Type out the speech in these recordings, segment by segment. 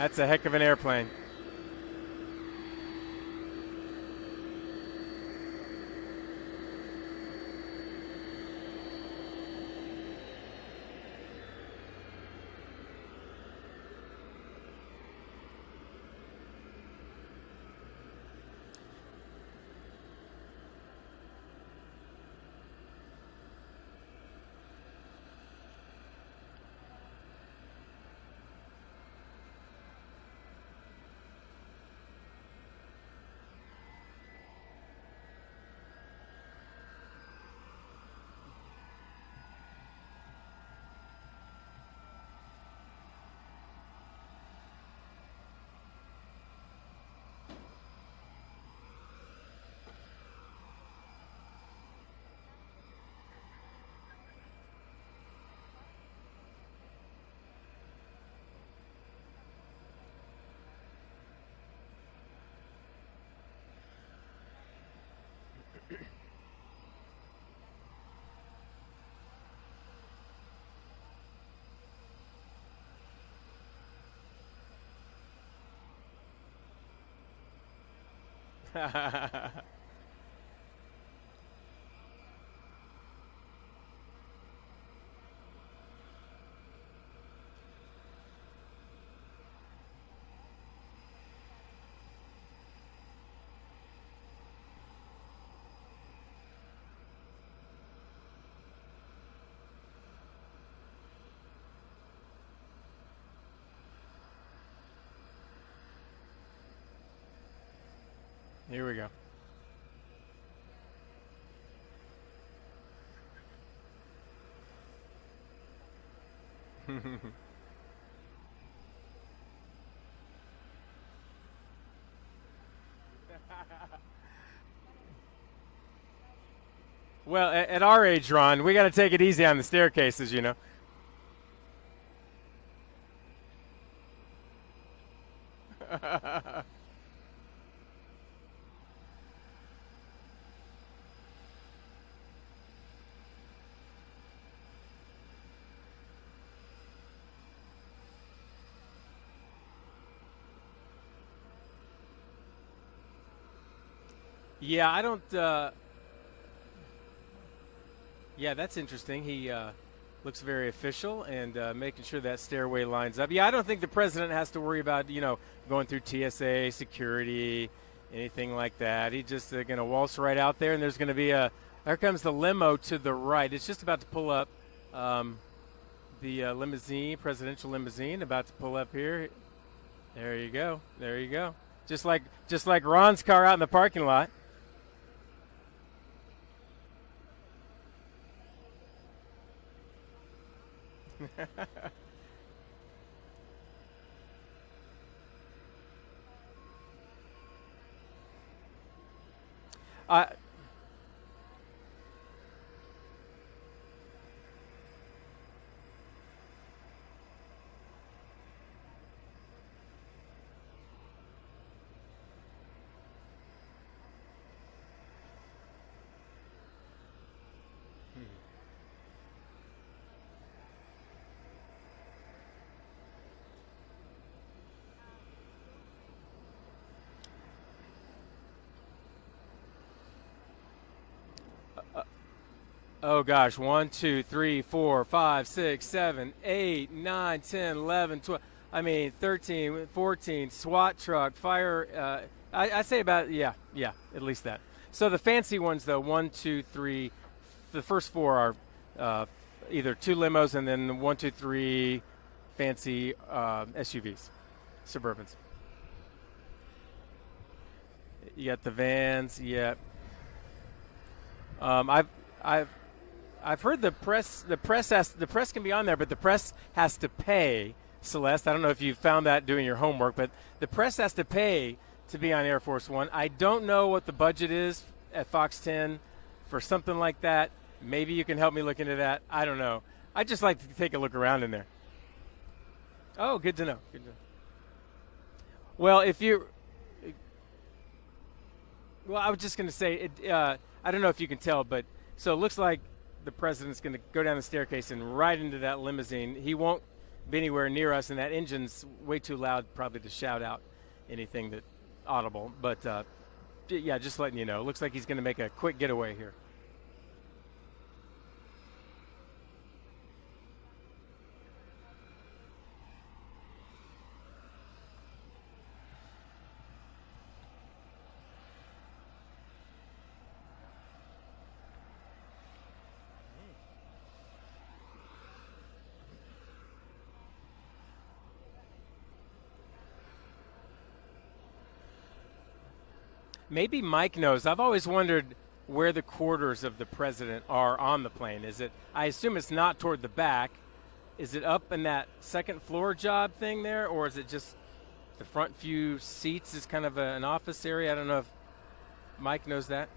That's a heck of an airplane. Here we go. Well, at our age, Ron, we got to take it easy on the staircases, you know. Yeah, I don't. Yeah, that's interesting. He looks very official and making sure that stairway lines up. Yeah, I don't think the president has to worry about going through TSA security, anything like that. He's just going to waltz right out there, and there's going to be a. There comes the limo to the right. It's just about to pull up. The limousine, presidential limousine, about to pull up here. There you go. There you go. Just like Ron's car out in the parking lot. I Oh gosh, 1, 2, 3, 4, 5, 6, 7, 8, 9, 10, 11, 12. I mean, 13, 14, SWAT truck, fire. I say about, yeah, at least that. So the fancy ones, though, 1, 2, 3, the first four are uh, either two limos and then 1, 2, 3 fancy SUVs, Suburbans. You got the vans, yeah. Um, I've, I've, I've heard the press can be on there, but the press has to pay. Celeste, I don't know if you found that doing your homework, but the press has to pay to be on Air Force One. I don't know what the budget is at Fox 10 for something like that. Maybe you can help me look into that. I don't know. I'd just like to take a look around in there. Oh, good to know. Good to know. Well, if you, well, I was just going to say, I don't know if you can tell, but so it looks like the president's going to go down the staircase and right into that limousine. He won't be anywhere near us, and that engine's way too loud probably to shout out anything that audible. But yeah, just letting you know. Looks like he's going to make a quick getaway here. Maybe Mike knows. I've always wondered where the quarters of the president are on the plane. Is it? I assume it's not toward the back. Is it up in that second floor job thing there, or is it just the front few seats is kind of an office area? I don't know if Mike knows that.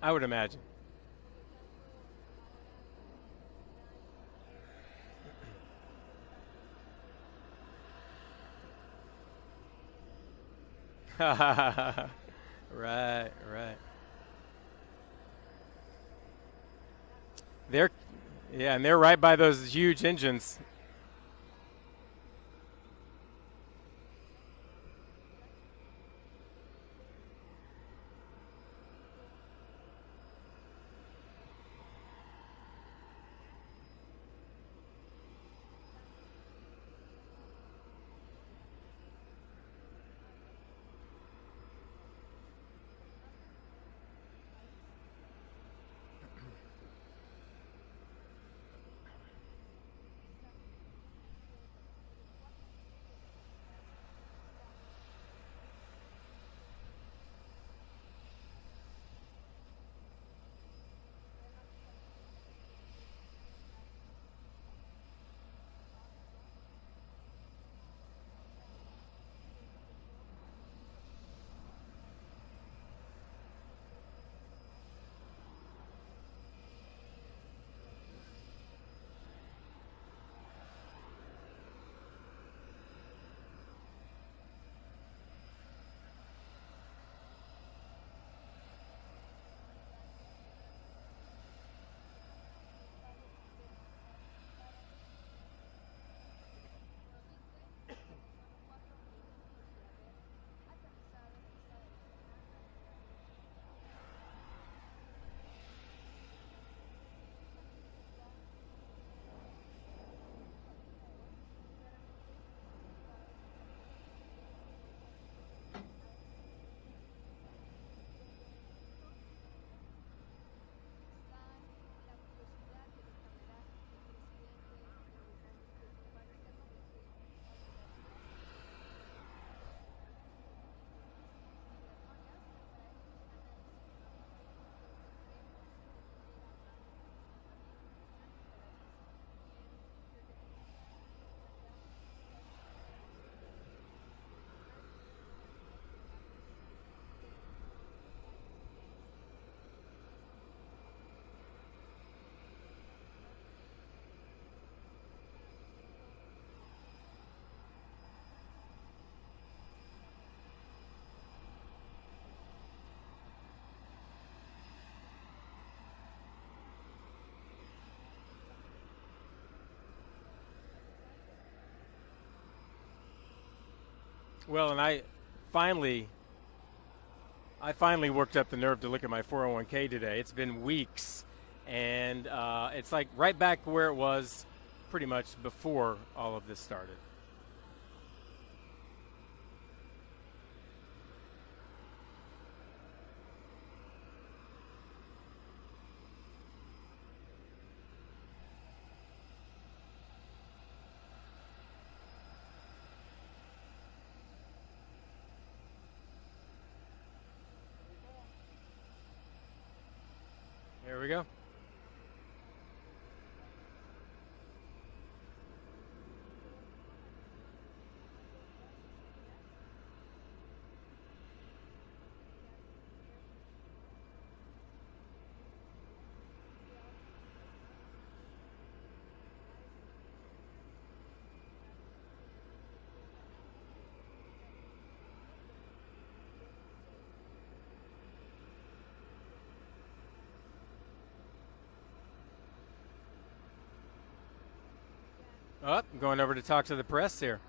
I would imagine. Right, right. They're yeah, and they're right by those huge engines. Well, and finally I finally worked up the nerve to look at my 401k today. It's been weeks, and it's like right back where it was pretty much before all of this started. There we go. Oh, I'm going over to talk to the press here.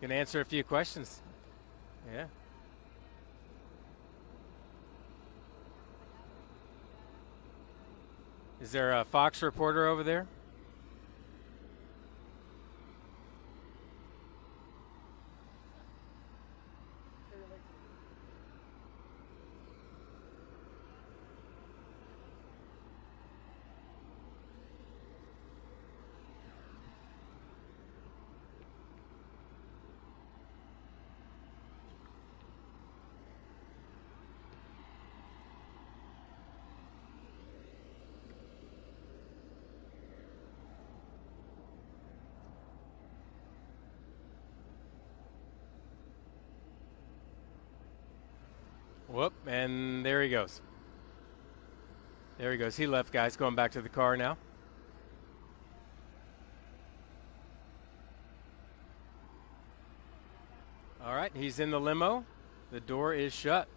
Going to answer a few questions. Yeah. Is there a Fox reporter over there? Whoop, and there he goes. There he goes. He left, guys. Going back to the car now. All right, he's in the limo. The door is shut.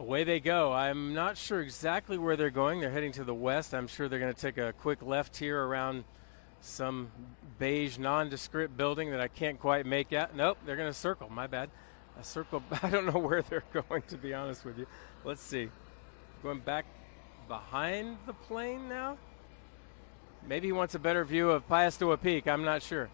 Away they go. I'm not sure exactly where they're going. They're heading to the west. I'm sure they're going to take a quick left here around some beige nondescript building that I can't quite make out. Nope, they're going to circle. My bad. A circle. I don't know where they're going, to be honest with you. Let's see. Going back behind the plane now? Maybe he wants a better view of Payastoa Peak. I'm not sure.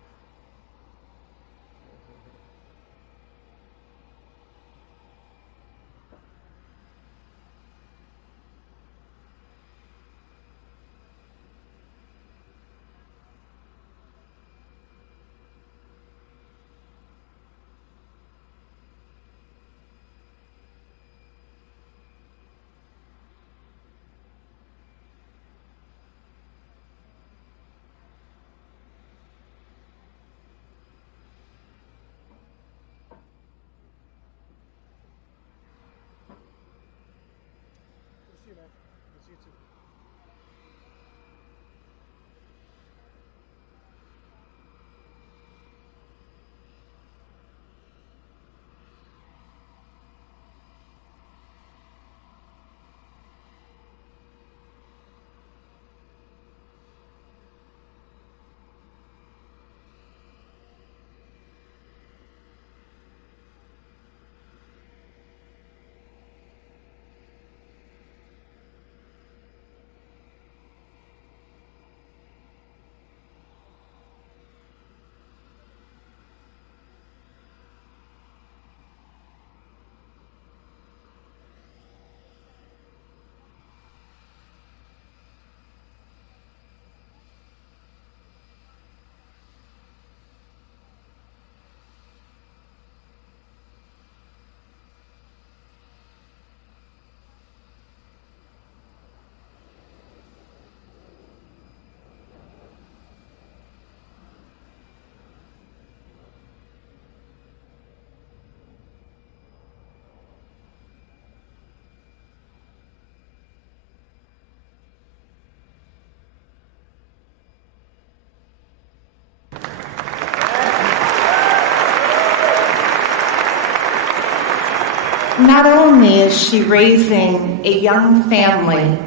Not only is she raising a young family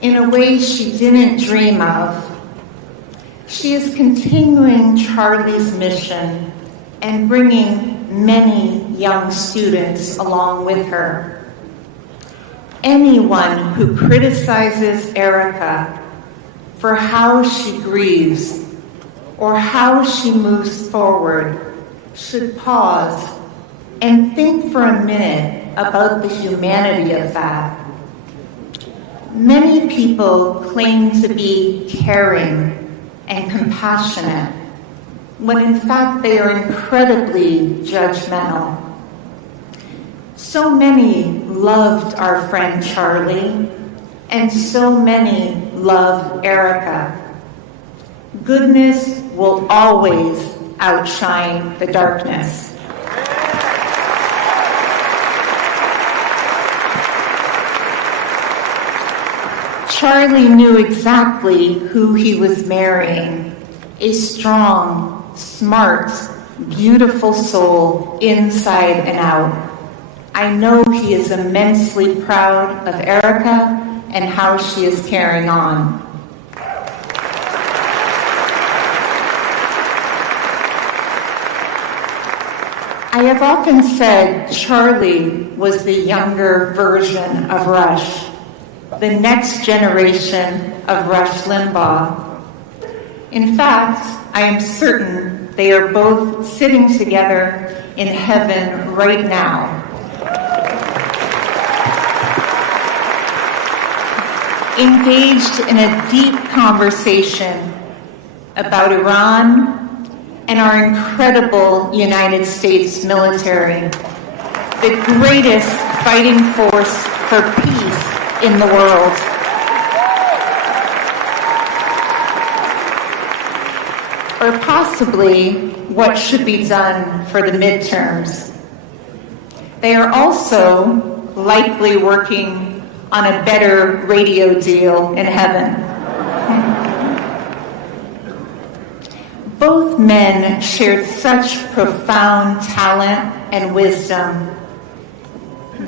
in a way she didn't dream of, she is continuing Charlie's mission and bringing many young students along with her. Anyone who criticizes Erika for how she grieves or how she moves forward should pause and think for a minute about the humanity of that. Many people claim to be caring and compassionate, when in fact they are incredibly judgmental. So many loved our friend Charlie, and so many love Erika. Goodness will always outshine the darkness. Charlie knew exactly who he was marrying, a strong, smart, beautiful soul inside and out. I know he is immensely proud of Erika and how she is carrying on. I have often said Charlie was the younger version of Rush, the next generation of Rush Limbaugh. In fact, I am certain they are both sitting together in heaven right now. Engaged in a deep conversation about Iran and our incredible United States military, the greatest fighting force for peace in the world. Or possibly what should be done for the midterms. They are also likely working on a better radio deal in heaven. Both men shared such profound talent and wisdom.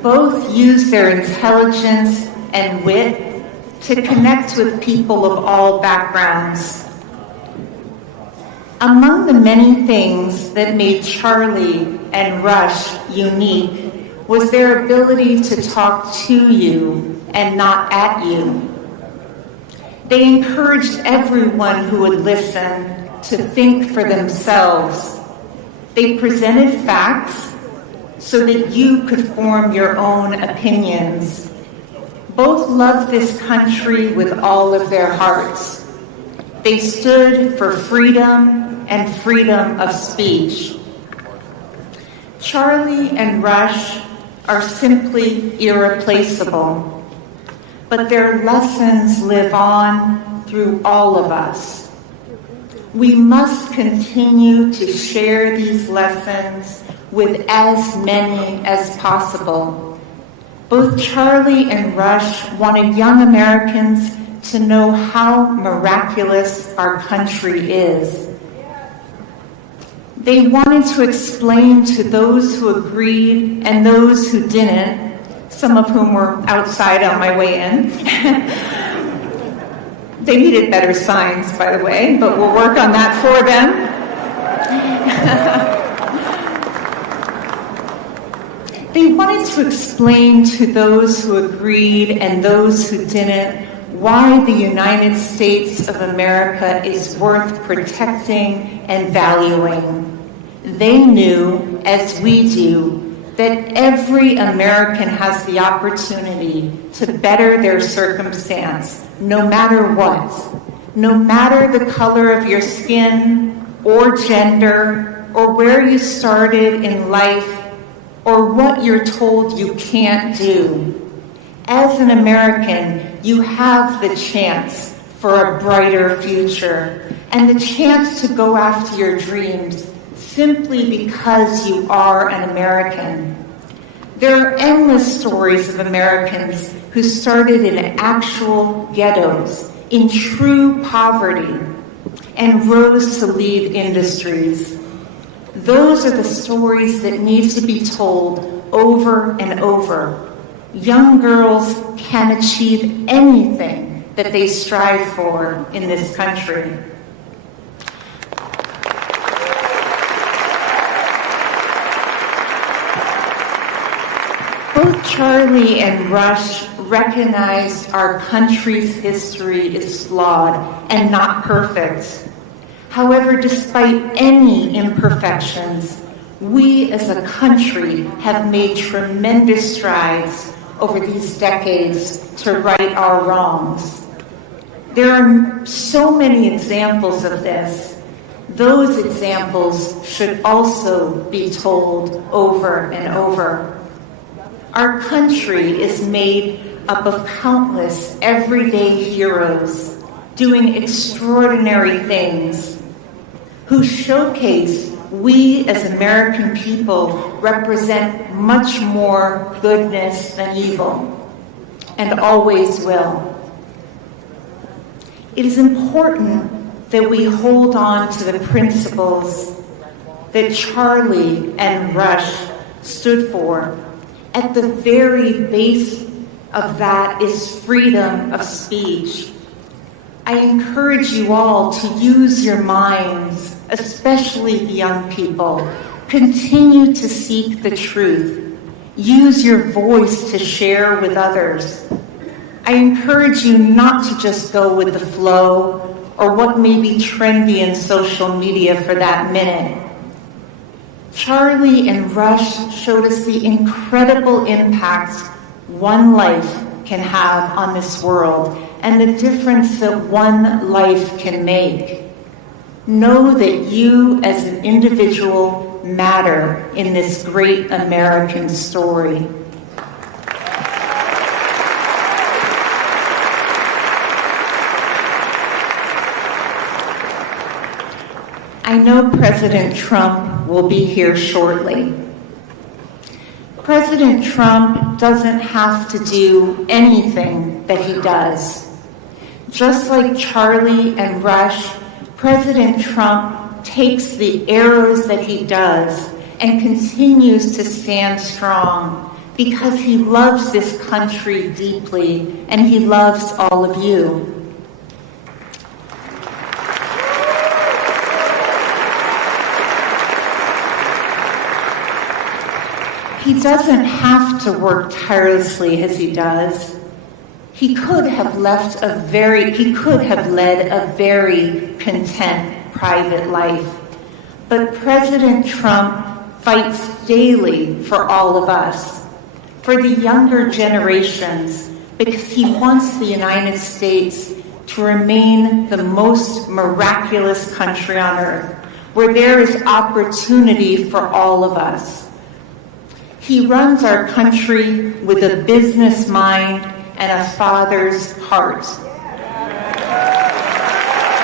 Both used their intelligence and wit to connect with people of all backgrounds. Among the many things that made Charlie and Rush unique was their ability to talk to you and not at you. They encouraged everyone who would listen to think for themselves. They presented facts so that you could form your own opinions. Both loved this country with all of their hearts. They stood for freedom and freedom of speech. Charlie and Rush are simply irreplaceable, but their lessons live on through all of us. We must continue to share these lessons with as many as possible. Both Charlie and Rush wanted young Americans to know how miraculous our country is. They wanted to explain to those who agreed and those who didn't, some of whom were outside on my way in. They needed better signs, by the way, but we'll work on that for them. They wanted to explain to those who agreed and those who didn't why the United States of America is worth protecting and valuing. They knew, as we do, that every American has the opportunity to better their circumstance, no matter what. No matter the color of your skin, or gender, or where you started in life, or what you're told you can't do. As an American, you have the chance for a brighter future and the chance to go after your dreams simply because you are an American. There are endless stories of Americans who started in actual ghettos, in true poverty, and rose to lead industries. Those are the stories that need to be told over and over. Young girls can achieve anything that they strive for in this country. Both Charlie and Rush recognize our country's history is flawed and not perfect. However, despite any imperfections, we as a country have made tremendous strides over these decades to right our wrongs. There are so many examples of this. those examples should also be told over and over. Our country is made up of countless everyday heroes doing extraordinary things, who showcase we as American people represent much more goodness than evil, and always will. It is important that we hold on to the principles that Charlie and Rush stood for. At the very base of that is freedom of speech. I encourage you all to use your minds, especially the young people. Continue to seek the truth. Use your voice to share with others. I encourage you not to just go with the flow or what may be trendy in social media for that minute. Charlie and Rush showed us the incredible impact one life can have on this world and the difference that one life can make. Know that you as an individual matter in this great American story. I know President Trump will be here shortly. President Trump doesn't have to do anything that he does. Just like Charlie and Rush, President Trump takes the arrows that he does and continues to stand strong because he loves this country deeply and he loves all of you. He doesn't have to work tirelessly as he does. He could have led a very content private life. But President Trump fights daily for all of us, for the younger generations, because he wants the United States to remain the most miraculous country on earth, where there is opportunity for all of us. He runs our country with a business mind and a father's heart.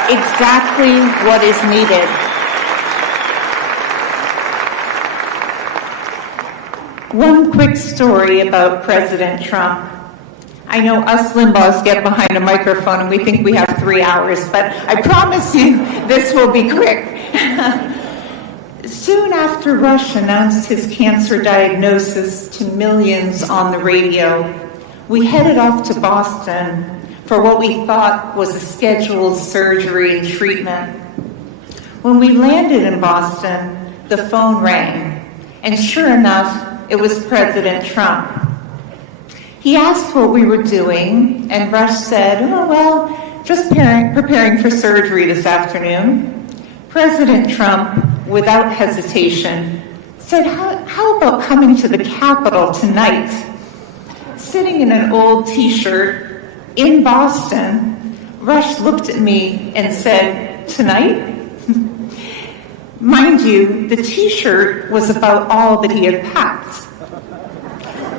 Exactly what is needed. One quick story about President Trump. I know us Limbaughs get behind a microphone and we think we have 3 hours, but I promise you this will be quick. Soon after Rush announced his cancer diagnosis to millions on the radio, we headed off to Boston for what we thought was a scheduled surgery and treatment. When we landed in Boston, the phone rang, and sure enough, it was President Trump. He asked what we were doing, and Rush said, "Oh, well, just preparing for surgery this afternoon." President Trump, without hesitation, said, how about coming to the Capitol tonight? Sitting in an old t-shirt in Boston, Rush looked at me and said, "Tonight?" Mind you, the t-shirt was about all that he had packed.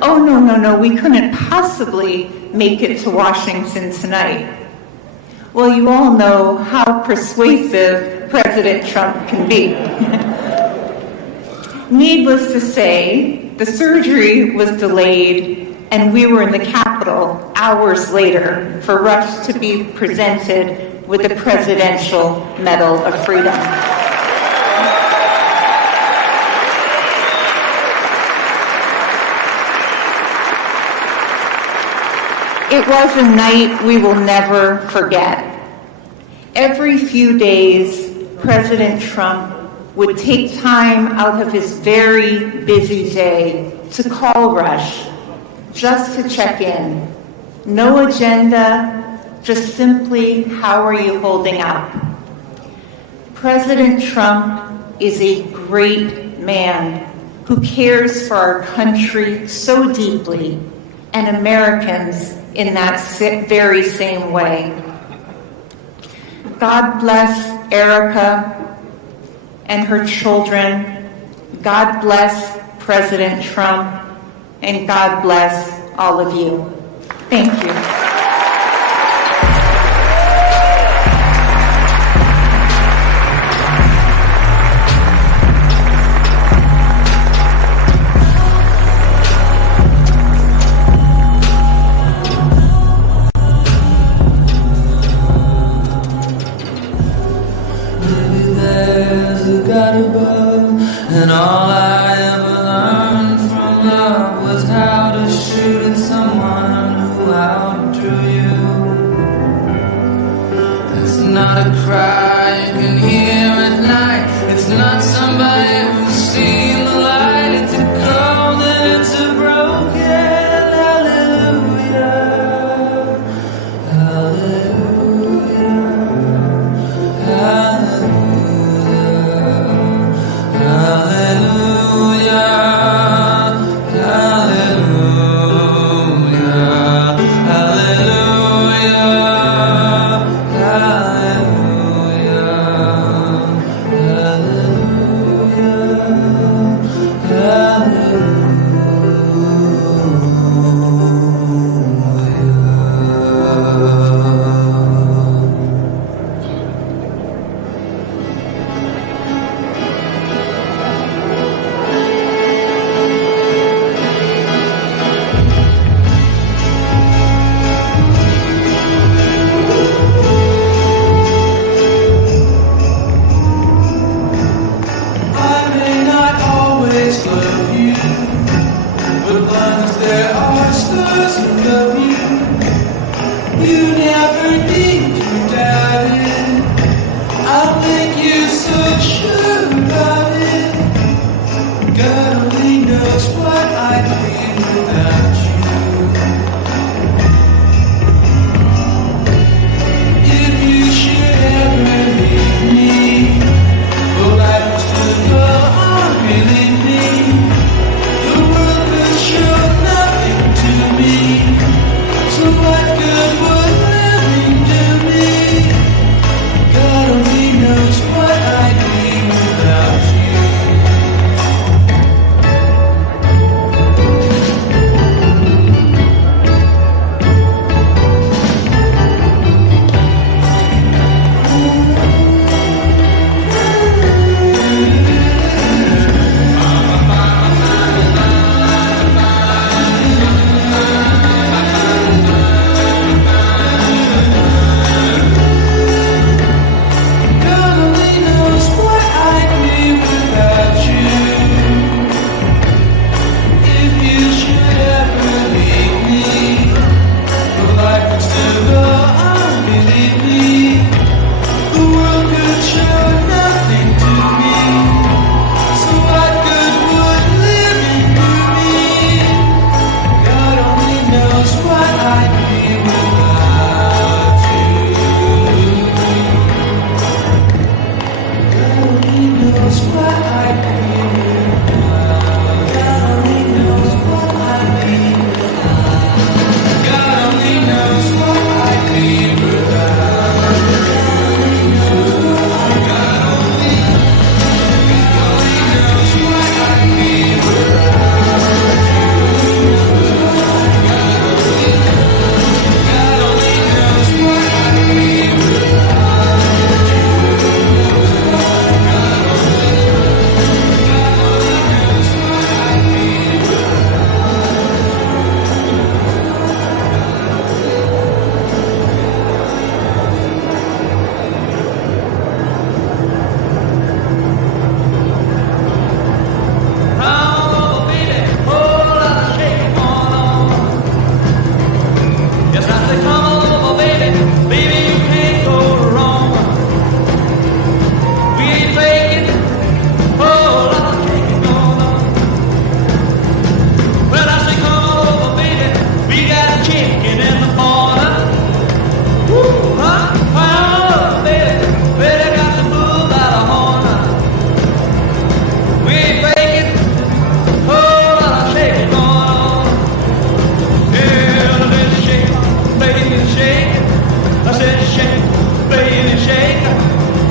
"Oh, no, we couldn't possibly make it to Washington tonight." Well, you all know how persuasive President Trump can be. Needless to say, the surgery was delayed, and we were in the Capitol hours later for Rush to be presented with the Presidential Medal of Freedom. It was a night we will never forget. Every few days, President Trump would take time out of his very busy day to call Rush, just to check in. No agenda, just simply, how are you holding up? President Trump is a great man who cares for our country so deeply, and Americans in that very same way. God bless Erika, and her children. God bless President Trump, and God bless all of you. Thank you. God above, and all I ever learned from love was how to shoot at someone who outdrew you. It's not a cry you can hear at night. It's not somebody who's seen the light. It's a cold and it's a broken hallelujah. Hallelujah. Hallelujah.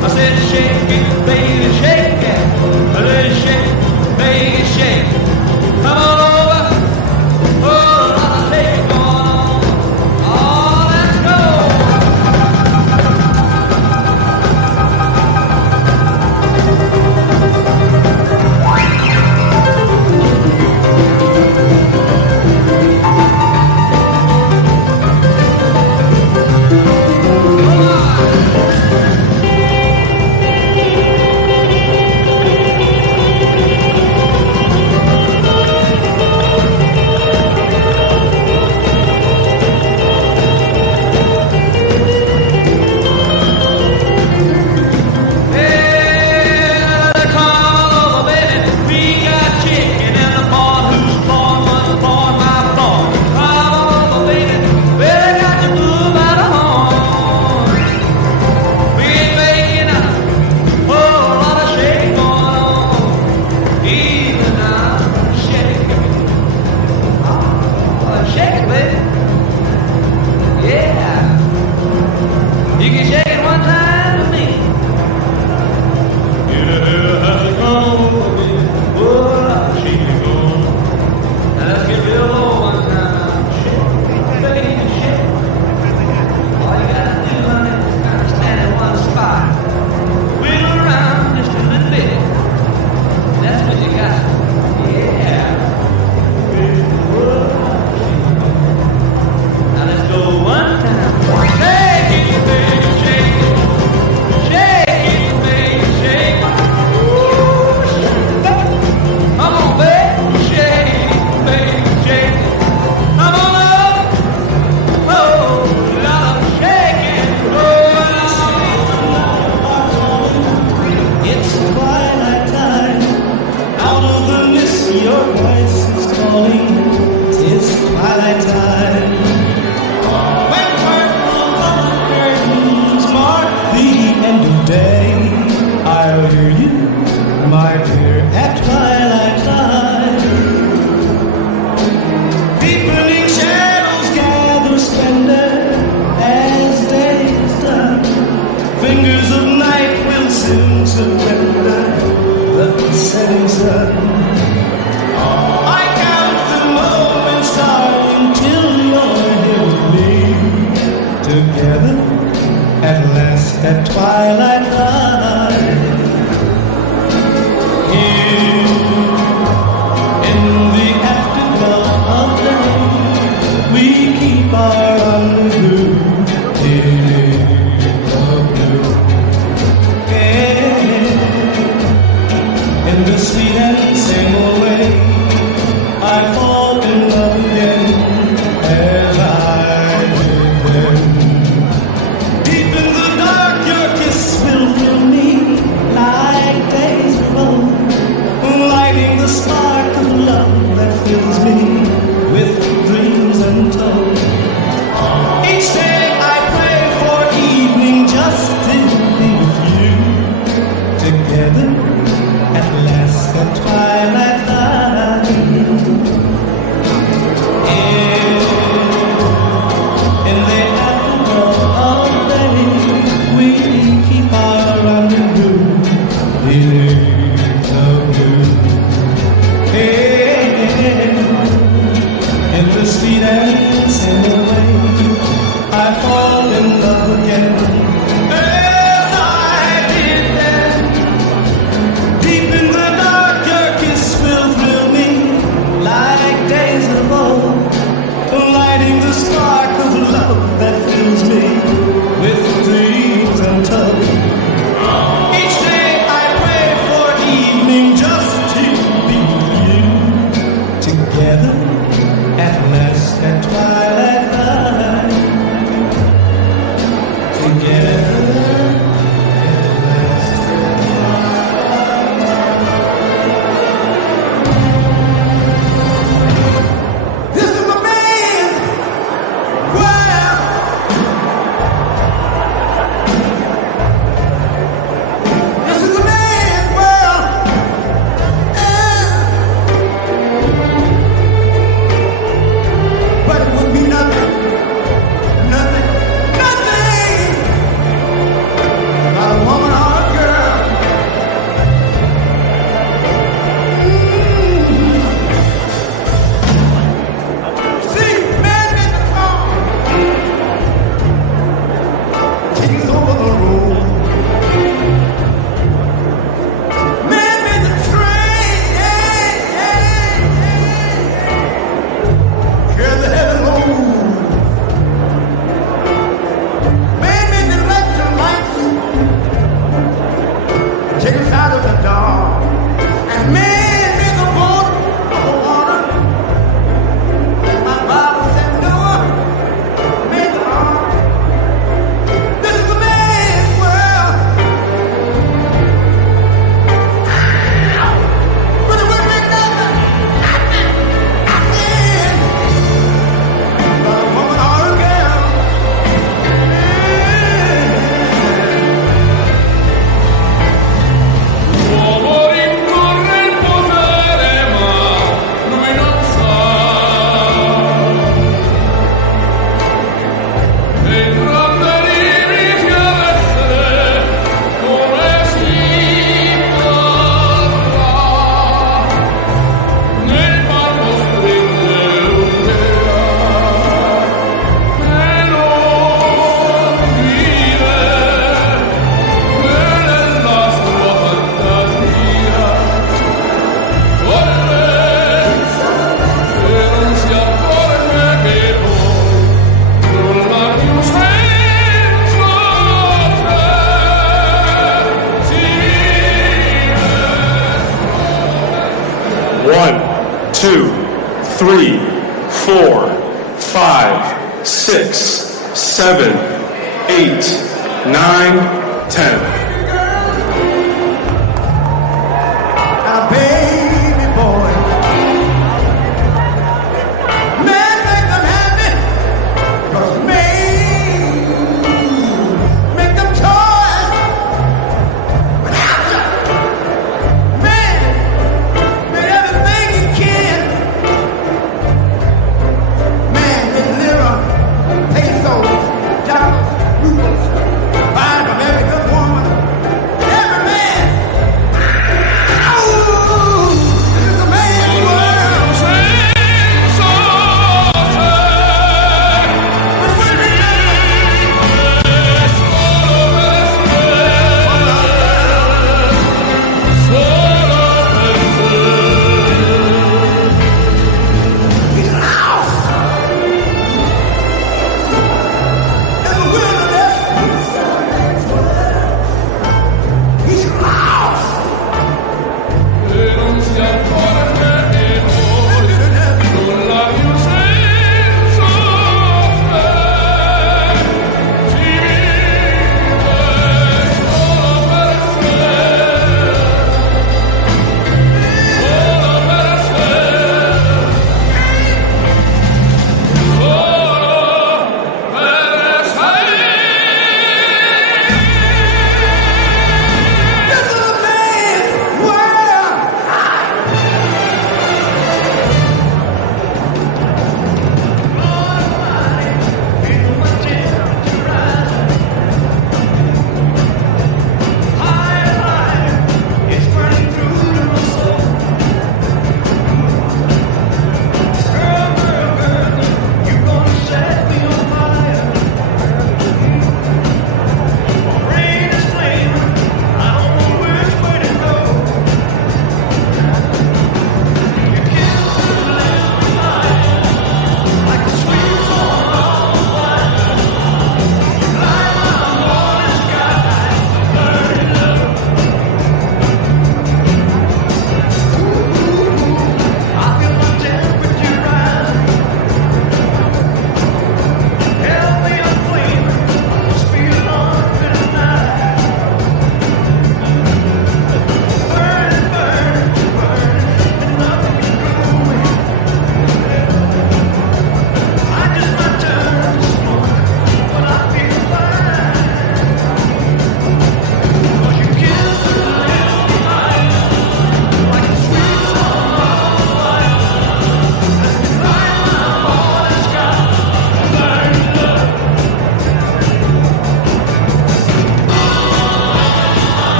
I said, shake it, baby, shake it. takes over the road. Man made the train, carry the heavy load. Man made the electric lights, take us out of the dark. And man made the boat on the water. And my Bible said Noah made the ark. This is the man's world. But it wouldn't be nothing then but a woman or a girl. L'uomo rincorre il potere, ma lui non sa che il grande rifiorire come si parla nel palmo stretto e non vive nella sua fantasia. Vorrebbe che non si accorge che poi non l'ha più senza te si vive. 1, 2, 3, 4, 5, 6, 7, 8, 9, 10. Now, baby boy, man make them happy, 'cause man make them toys without you. Man made everything he can. Man made lira, pesos, dollars, rubles, buy from every good woman.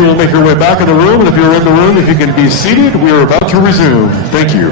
you will make your way back in the room, and if you're in the room, if you can be seated, we are about to resume. Thank you.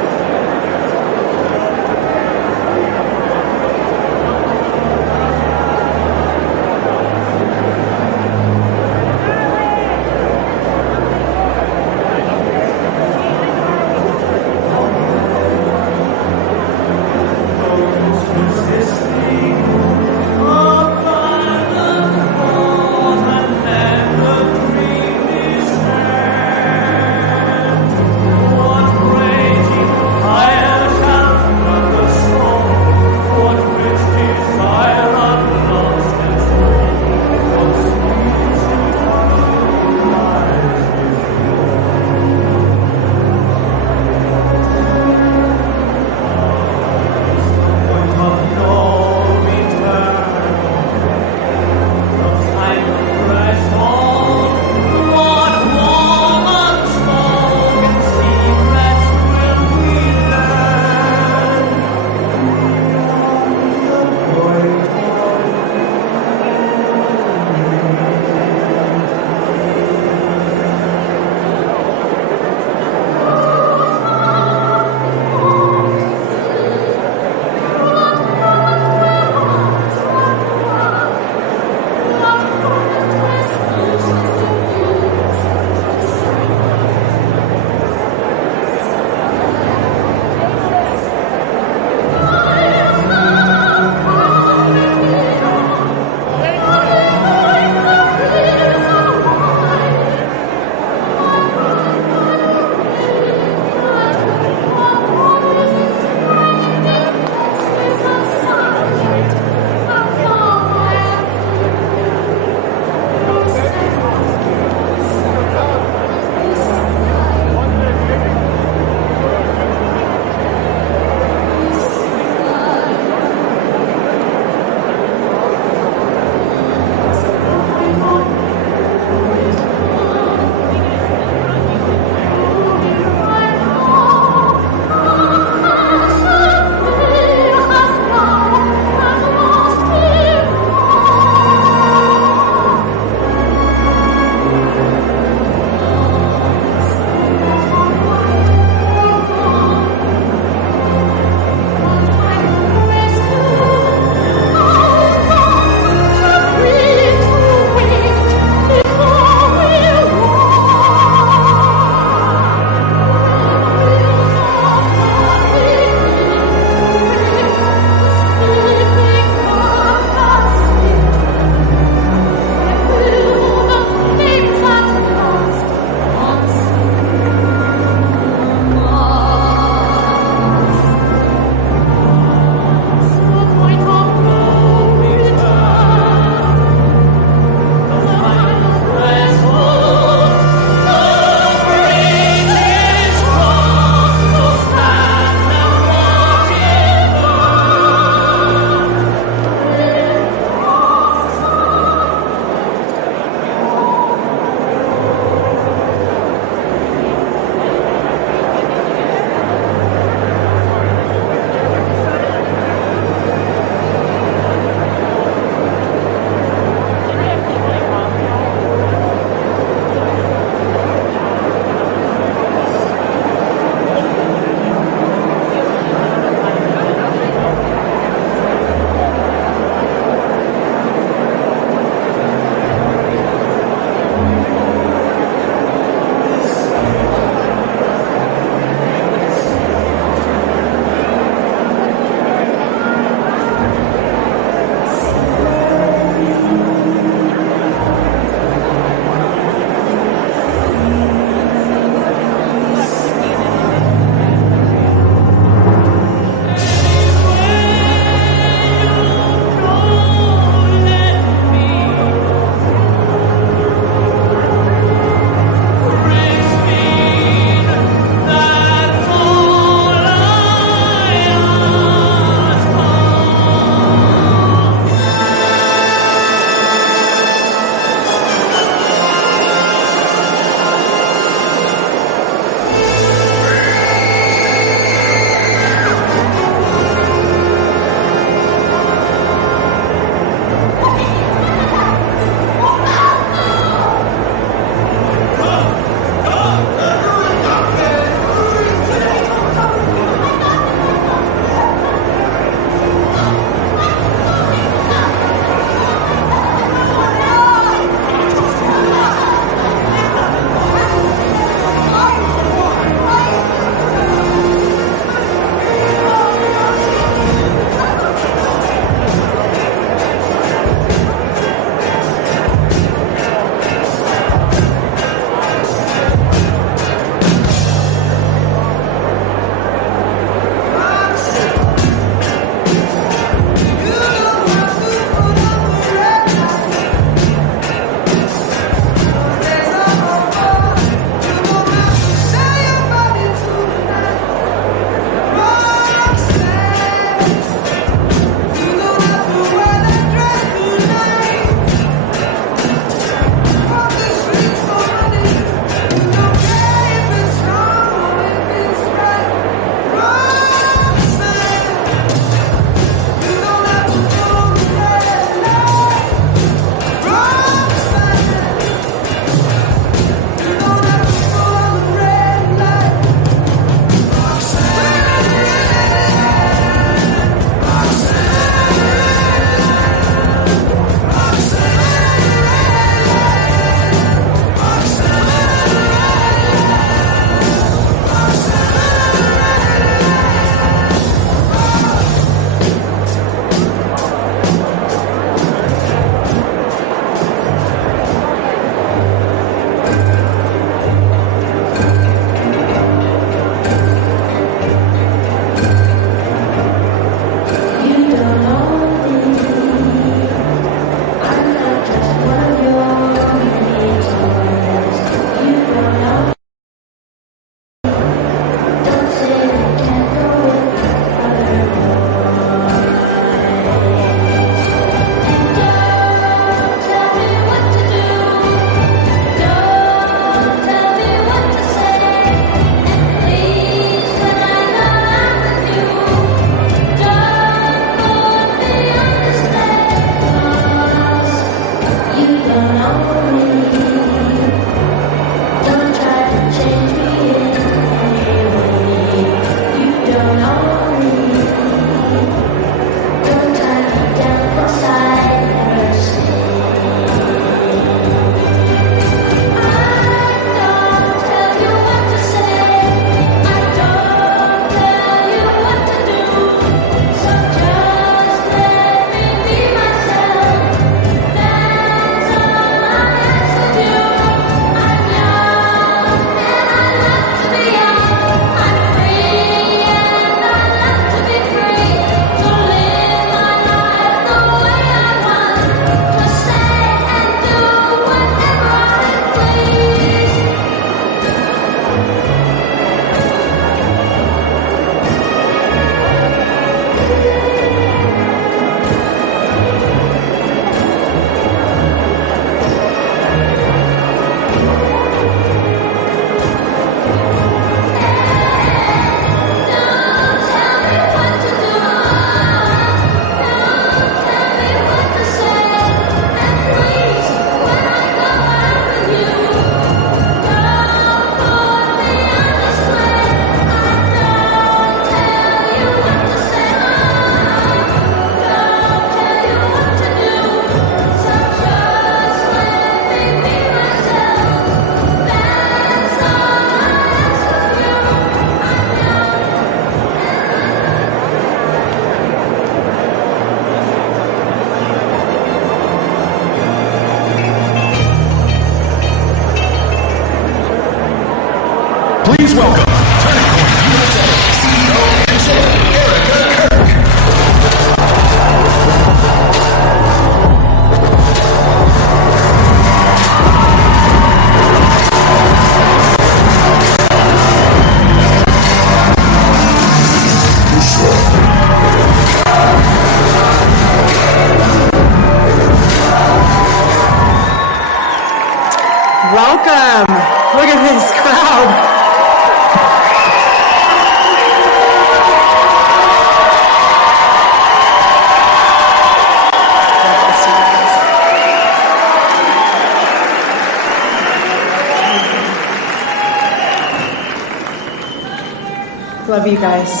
Love you guys.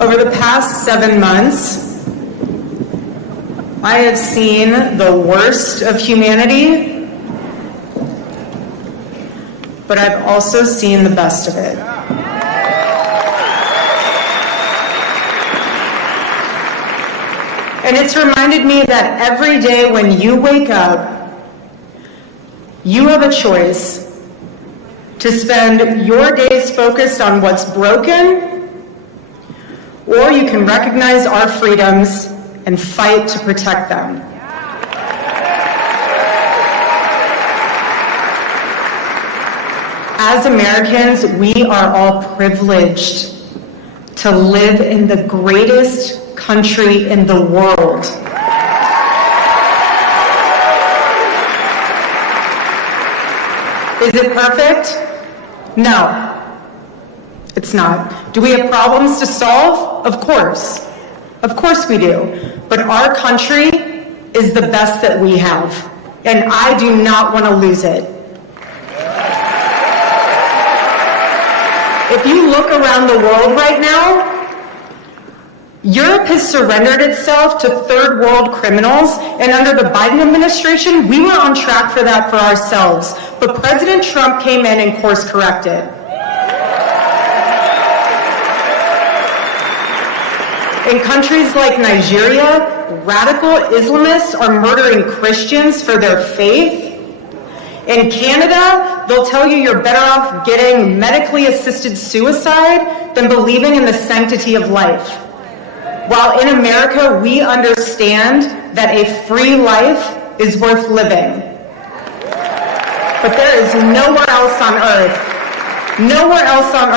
Over the past 7 months, I have seen the worst of humanity, but I've also seen the best of it. And it's reminded me that every day when you wake up, you have a choice to spend your days focused on what's broken, or you can recognize our freedoms and fight to protect them. As Americans, we are all privileged to live in the greatest country in the world. Is it perfect? No, it's not. Do we have problems to solve? Of course. Of course we do. But our country is the best that we have, and I do not want to lose it. If you look around the world right now, Europe has surrendered itself to third world criminals, and under the Biden administration, we were on track for that for ourselves. But President Trump came in and course corrected. In countries like Nigeria, radical Islamists are murdering Christians for their faith. In Canada, they'll tell you you're better off getting medically assisted suicide than believing in the sanctity of life. While in America, we understand that a free life is worth living. But there is nowhere else on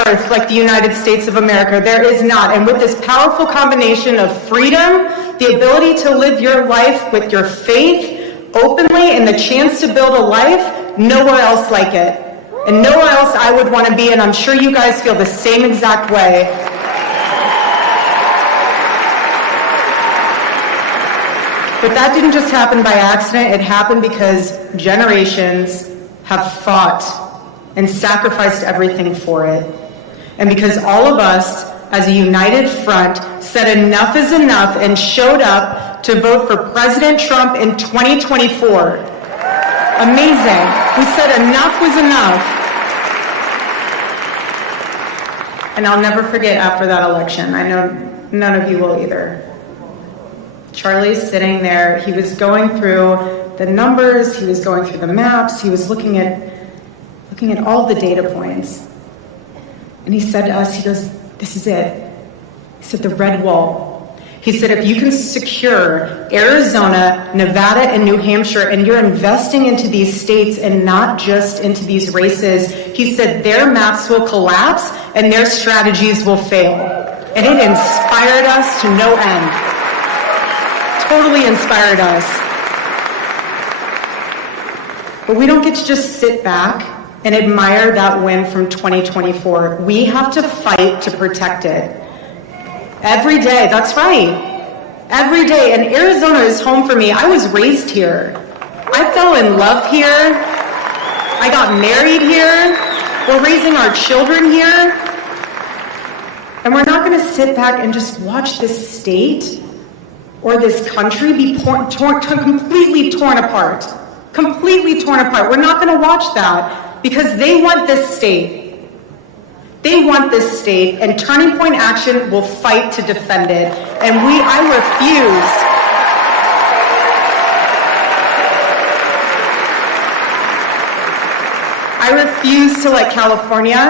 earth like the United States of America. There is not. And with this powerful combination of freedom, the ability to live your life with your faith openly, and the chance to build a life, nowhere else like it. And nowhere else I would want to be, and I'm sure you guys feel the same exact way. But that didn't just happen by accident. It happened because generations have fought and sacrificed everything for it. And because all of us, as a united front, said enough is enough and showed up to vote for President Trump in 2024. Amazing. We said enough was enough. And I'll never forget after that election. I know none of you will either. Charlie's sitting there. He was going through the numbers. He was going through the maps. He was looking at all the data points. And he said to us, he goes, "This is it." He said, "The red wall." He said, "If you can secure Arizona, Nevada, and New Hampshire, and you're investing into these states and not just into these races," he said, "their maps will collapse and their strategies will fail." And it inspired us to no end. Totally inspired us. But we don't get to just sit back and admire that win from 2024. We have to fight to protect it. Every day, that's right. Every day. And Arizona is home for me. I was raised here. I fell in love here. I got married here. We're raising our children here. And we're not going to sit back and just watch this state or this country be completely torn apart. Completely torn apart. We're not going to watch that because they want this state. They want this state, and Turning Point Action will fight to defend it. And I refuse to let California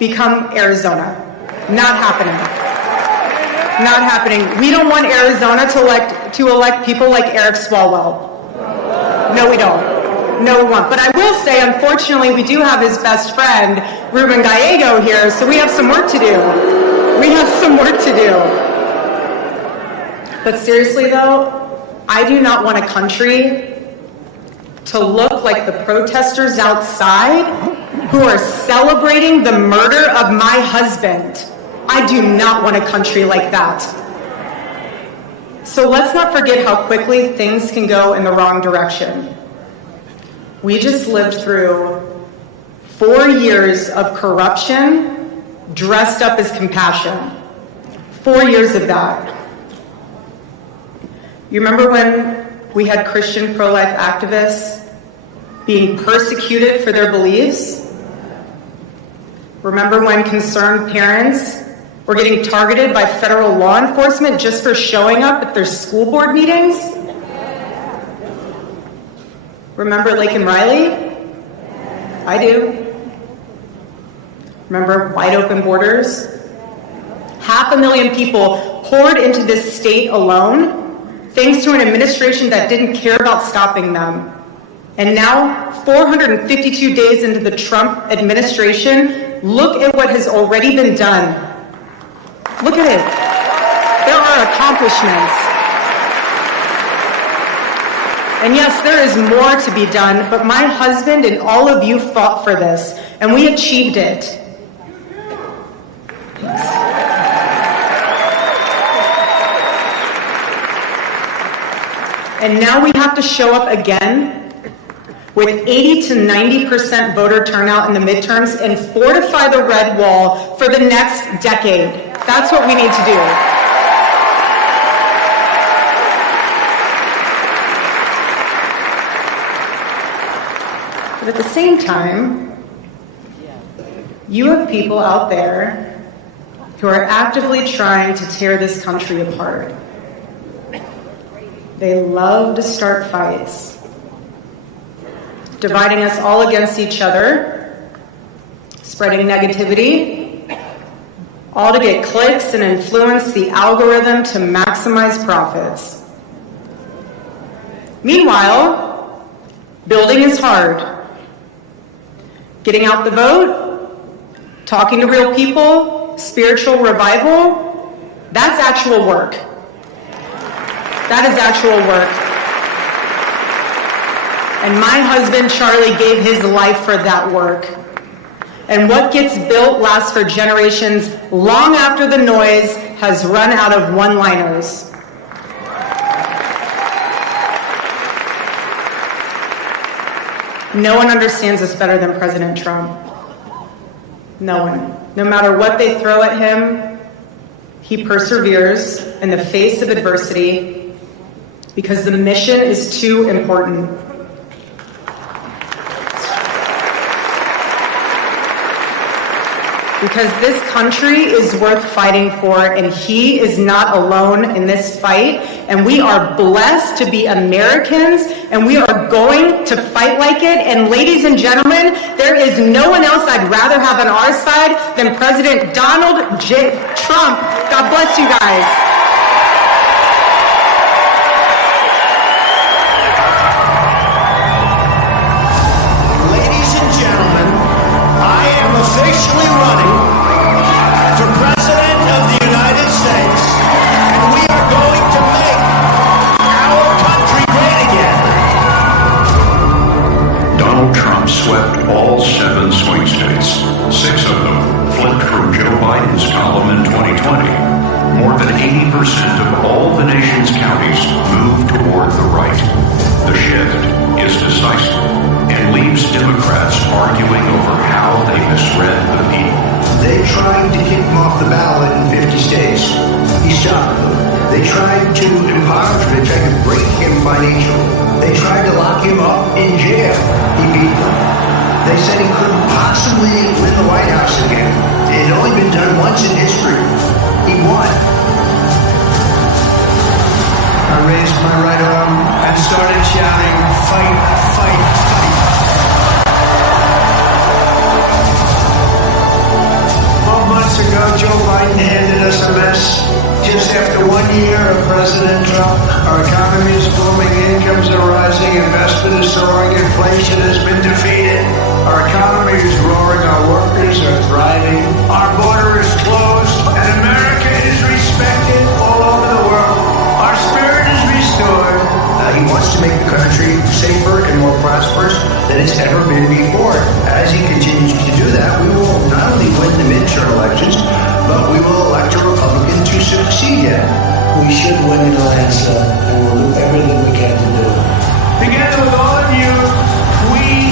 become Arizona. Not happening. Not happening. We don't want Arizona to elect people like Eric Swalwell. No, we don't. No, we won't. But I will say, unfortunately, we do have his best friend, Ruben Gallego, here, so we have some work to do. We have some work to do. But seriously, though, I do not want a country to look like the protesters outside who are celebrating the murder of my husband. I do not want a country like that. So let's not forget how quickly things can go in the wrong direction. We just lived through 4 years of corruption dressed up as compassion. 4 years of that. You remember when we had Christian pro-life activists being persecuted for their beliefs? Remember when concerned parents were getting targeted by federal law enforcement just for showing up at their school board meetings? Remember Lake and Riley? I do. Remember wide open borders? 500,000 people poured into this state alone, thanks to an administration that didn't care about stopping them. And now, 452 days into the Trump administration, look at what has already been done. Look at it. There are accomplishments. And yes, there is more to be done, but my husband and all of you fought for this, and we achieved it. And now we have to show up again with 80 to 90% voter turnout in the midterms and fortify the red wall for the next decade. That's what we need to do. But at the same time, you have people out there who are actively trying to tear this country apart. They love to start fights, dividing us all against each other, spreading negativity, all to get clicks and influence the algorithm to maximize profits. Meanwhile, building is hard. Getting out the vote, talking to real people, spiritual revival, that's actual work. That is actual work. And my husband, Charlie, gave his life for that work. And what gets built lasts for generations long after the noise has run out of one-liners. No one understands this better than President Trump. No one. No matter what they throw at him, he perseveres in the face of adversity because the mission is too important. Because this country is worth fighting for, and he is not alone in this fight. And we are blessed to be Americans, and we are going to fight like it. And ladies and gentlemen, there is no one else I'd rather have on our side than President Donald J. Trump. God bless you guys. Officially running for President of the United States, and we are going to make our country great again. Donald Trump swept all 7 swing states. 6 of them flipped from Joe Biden's column in 2020. More than 80% of all the nation's counties moved toward the right. The shift is decisive and leaves Democrats arguing over how they misread the people. They tried to kick him off the ballot in 50 states. He stopped them. They tried to impoverish him. They tried to break him financially. They tried to lock him up in jail. He beat them. They said he couldn't possibly win the White House again. It had only been done once in history. He won. I raised my right arm and started shouting, "Fight, fight, fight." 12 months ago, Joe Biden handed us a mess. Just after 1 year of President Trump, our economy is booming, incomes are rising, investment is soaring, inflation has been defeated. Our economy is roaring, our workers are thriving, our border is closed, and America is respected all over the world. Our spirit is restored. He wants to make the country safer and more prosperous than it's ever been before. As he continues to do that, we will not only win the midterm elections, but we will elect a Republican to succeed him. We should win in Alaska, and we'll do everything we can to do it. Together with all of you, we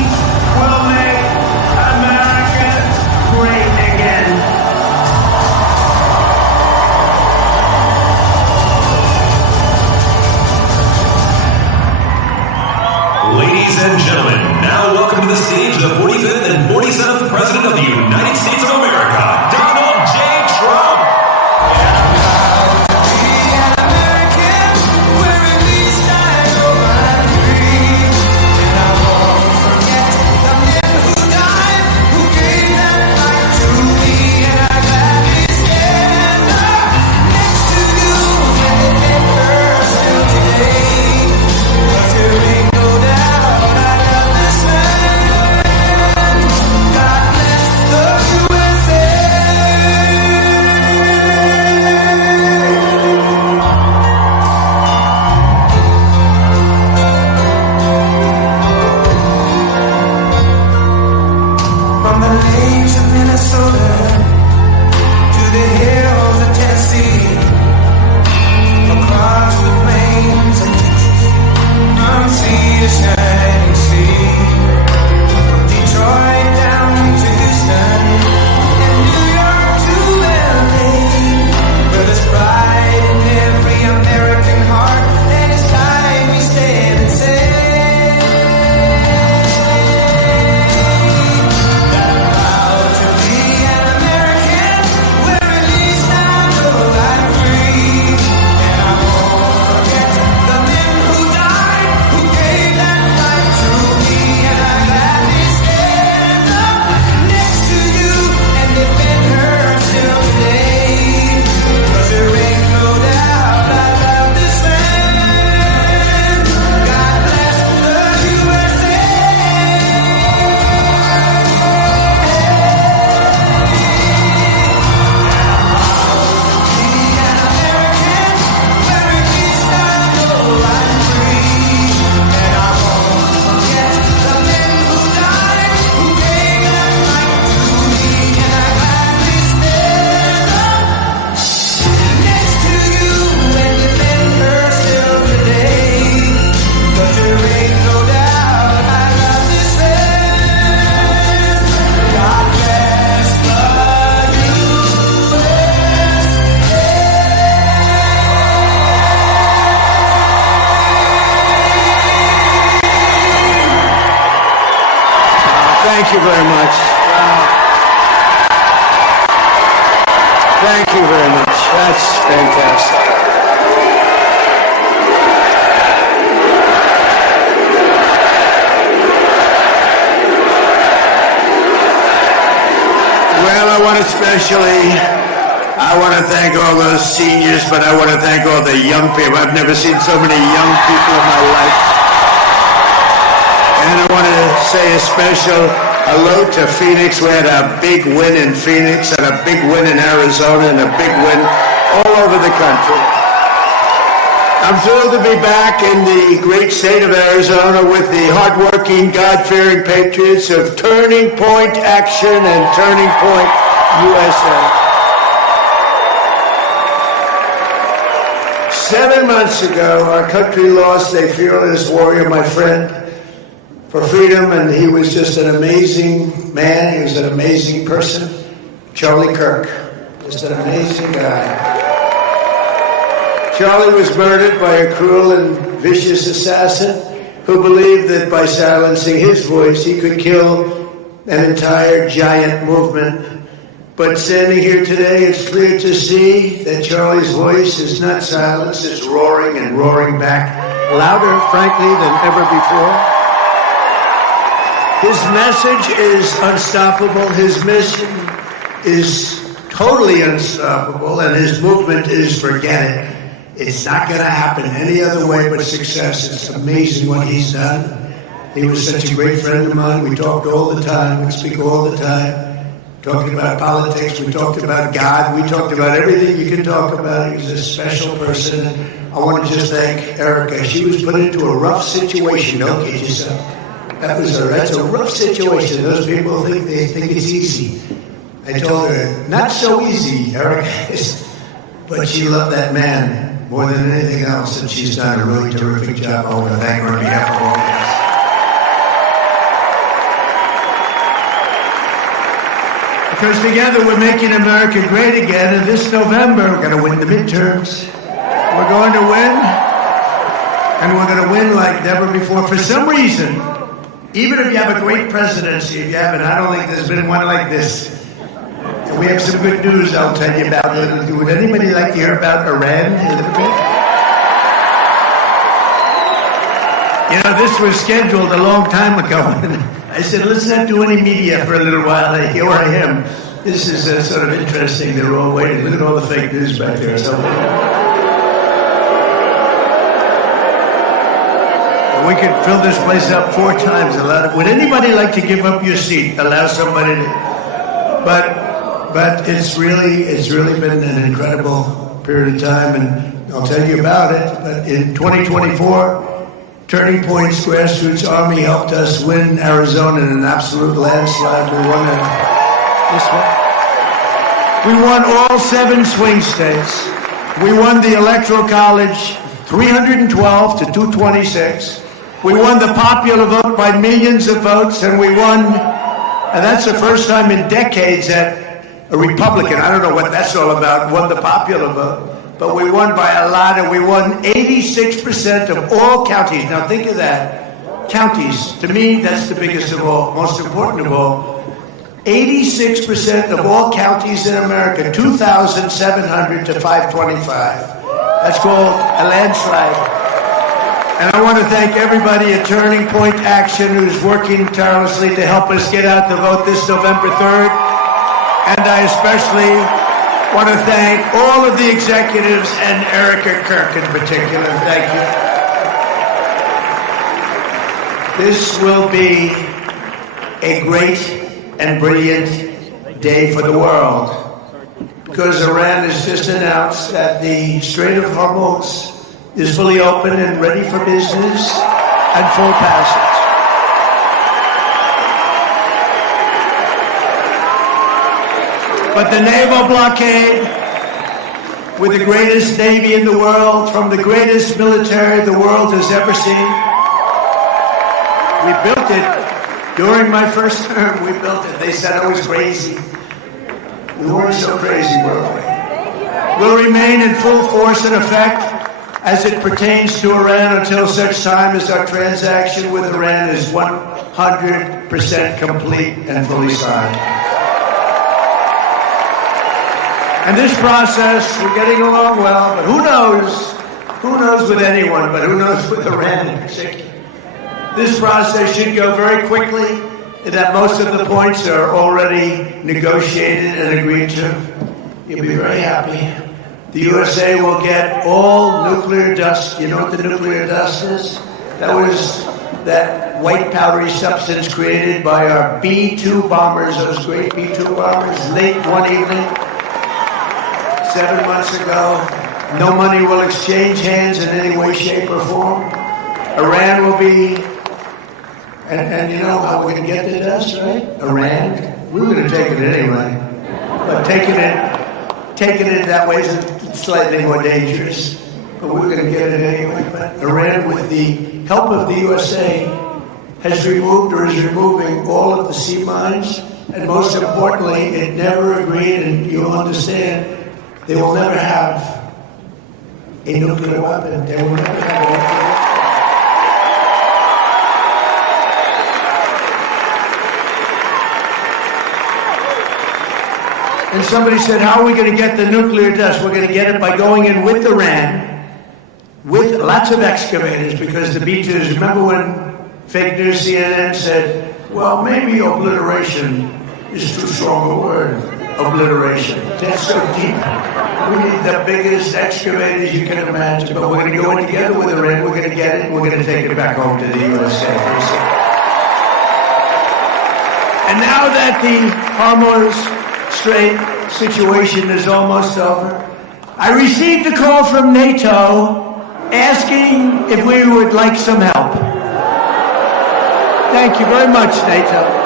Thank you very much. That's fantastic. Well, I want to thank all those seniors, but I want to thank all the young people. I've never seen so many young people in my life. And I want to say a special hello to Phoenix. We had a big win in Phoenix and a big win in Arizona and a big win all over the country. I'm thrilled to be back in the great state of Arizona with the hardworking, God-fearing patriots of Turning Point Action and Turning Point USA. 7 months ago, our country lost a fearless warrior, my friend, for freedom, and he was just an amazing man. He was an amazing person. Charlie Kirk, just an amazing guy. Charlie was murdered by a cruel and vicious assassin who believed that by silencing his voice, he could kill an entire giant movement. But standing here today, it's clear to see that Charlie's voice is not silenced. It's roaring and roaring back, louder, frankly, than ever before. His message is unstoppable. His mission is totally unstoppable, and his movement is forget it. It's not going to happen any other way but success. It's amazing what he's done. He was such a great friend of mine. We talked all the time. We speak all the time. Talking about politics. We talked about God. We talked about everything you can talk about. He was a special person. I want to just thank Erika. She was put into a rough situation. Don't kid yourself. That's a rough situation. Those people think it's easy. I told her, not so easy, Erika. But she loved that man more than anything else, and she's done a really terrific job. I want to thank her on behalf of all of us. Because together we're making America great again, and this November we're going to win the midterms. We're going to win, and we're going to win like never before. For some reason, even if you have a great presidency, if you haven't, I don't think there's been one like this. And we have some good news I'll tell you about. Would anybody like to hear about Iran a little bit? You know, this was scheduled a long time ago. I said, let's not do any media for a little while. Here I am. This is sort of interesting. They're all waiting. Look at all the fake news back there. So, we could fill this place up 4 times. Would anybody like to give up your seat? Allow somebody to. But it's really been an incredible period of time, and I'll tell you about it. But in 2024, Turning Point's grassroots army helped us win Arizona in an absolute landslide. We won all 7 swing states. We won the Electoral College 312 to 226. We won the popular vote by millions of votes, and we won, and that's the first time in decades that a Republican, I don't know what that's all about, won the popular vote. But we won by a lot, and we won 86% of all counties. Now think of that. Counties, to me, that's the biggest of all, most important of all. 86% of all counties in America, 2,700 to 525. That's called a landslide. And I want to thank everybody at Turning Point Action who's working tirelessly to help us get out the vote this November 3rd. And I especially want to thank all of the executives and Erika Kirk in particular. Thank you. This will be a great and brilliant day for the world, because Iran has just announced that the Strait of Hormuz is fully open and ready for business and full passage. But the naval blockade, with the greatest navy in the world, from the greatest military the world has ever seen, we built it during my first term. We built it. They said I was crazy. We weren't so crazy, were we? Will remain in full force and effect as it pertains to Iran until such time as our transaction with Iran is 100% complete and fully signed. And this process, we're getting along well, but who knows with anyone, but who knows with Iran in particular. This process should go very quickly, in that most of the points are already negotiated and agreed to. You'll be very happy. The USA will get all nuclear dust. You know what the nuclear dust is? That was that white powdery substance created by our B-2 bombers, those great B-2 bombers, late one evening, 7 months ago. No money will exchange hands in any way, shape, or form. Iran will be, and you know how we're going to get to dust, right? Iran. We were going to take it anyway. But taking it that way is slightly more dangerous. But we're going to get it anyway. But Iran, with the help of the USA, has removed or is removing all of the sea mines. And most importantly, it never agreed, and you'll understand, they will never have a nuclear weapon. They will never have a weapon. And somebody said, how are we going to get the nuclear dust? We're going to get it by going in with Iran, with lots of excavators, because the B-2s, remember when fake news CNN said, well, maybe obliteration is too strong a word. Obliteration. That's so deep. We need the biggest excavators you can imagine, but we're going to go in together with Iran, we're going to get it, and we're going to take it back home to the USA. And now that the Hormuz Strait situation is almost over, I received a call from NATO asking if we would like some help. Thank you very much, NATO.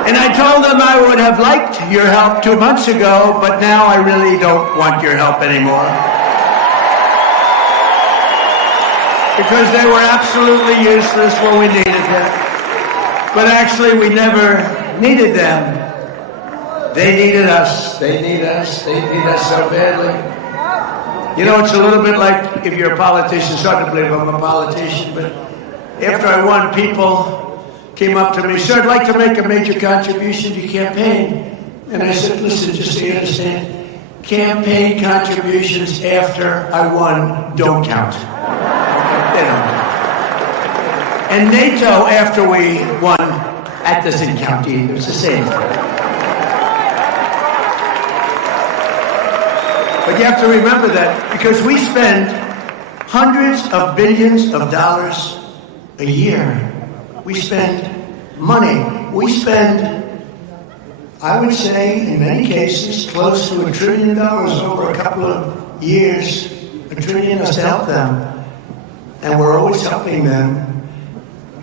And I told them I would have liked your help 2 months ago, but now I really don't want your help anymore. Because they were absolutely useless when we needed them. But actually, we never needed them. They needed us. They need us. They need us so badly. You know, it's a little bit like if you're a politician. Sorry to believe I'm a politician, but after I won, people came up to me, sir, I'd like to make a major contribution to your campaign. And I said, listen, just so you understand, campaign contributions after I won don't count. They don't. And NATO after we won, that doesn't count either. It's the same thing. But you have to remember that because we spend hundreds of billions of dollars a year. We spend money. We spend, I would say, in many cases, close to $1 trillion over a couple of years. $1 trillion to help them. And we're always helping them.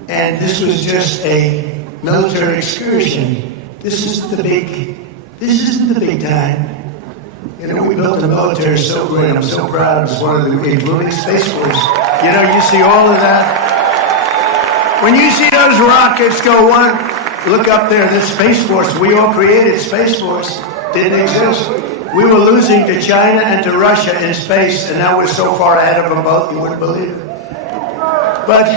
And this was just a military excursion. This isn't the big time. You know, we built the military so great. I'm so proud. It was one of the including Space Force. You know, you see all of that. When you see those rockets go one, look up there, this Space Force, we all created Space Force, didn't exist. We were losing to China and to Russia in space, and now we're so far ahead of them both, you wouldn't believe it. But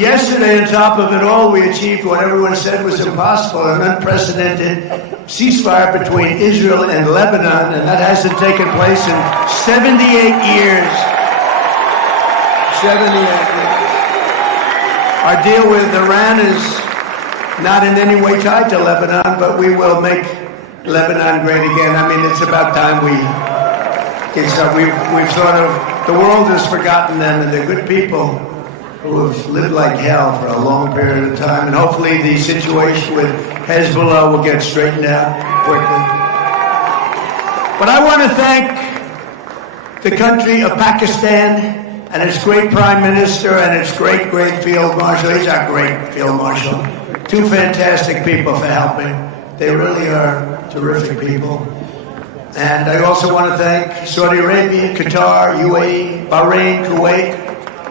yesterday, on top of it all, we achieved what everyone said was impossible, an unprecedented ceasefire between Israel and Lebanon, and that hasn't taken place in 78 years. 78 years. Our deal with Iran is not in any way tied to Lebanon, but we will make Lebanon great again. I mean, it's about time we've sort of, the world has forgotten them, and they're good people who have lived like hell for a long period of time, and hopefully the situation with Hezbollah will get straightened out quickly. But I want to thank the country of Pakistan and its great prime minister and its great field marshal. He's our great field marshal. Two fantastic people for helping. They really are terrific people. And I also want to thank Saudi Arabia, Qatar, UAE, Bahrain, Kuwait.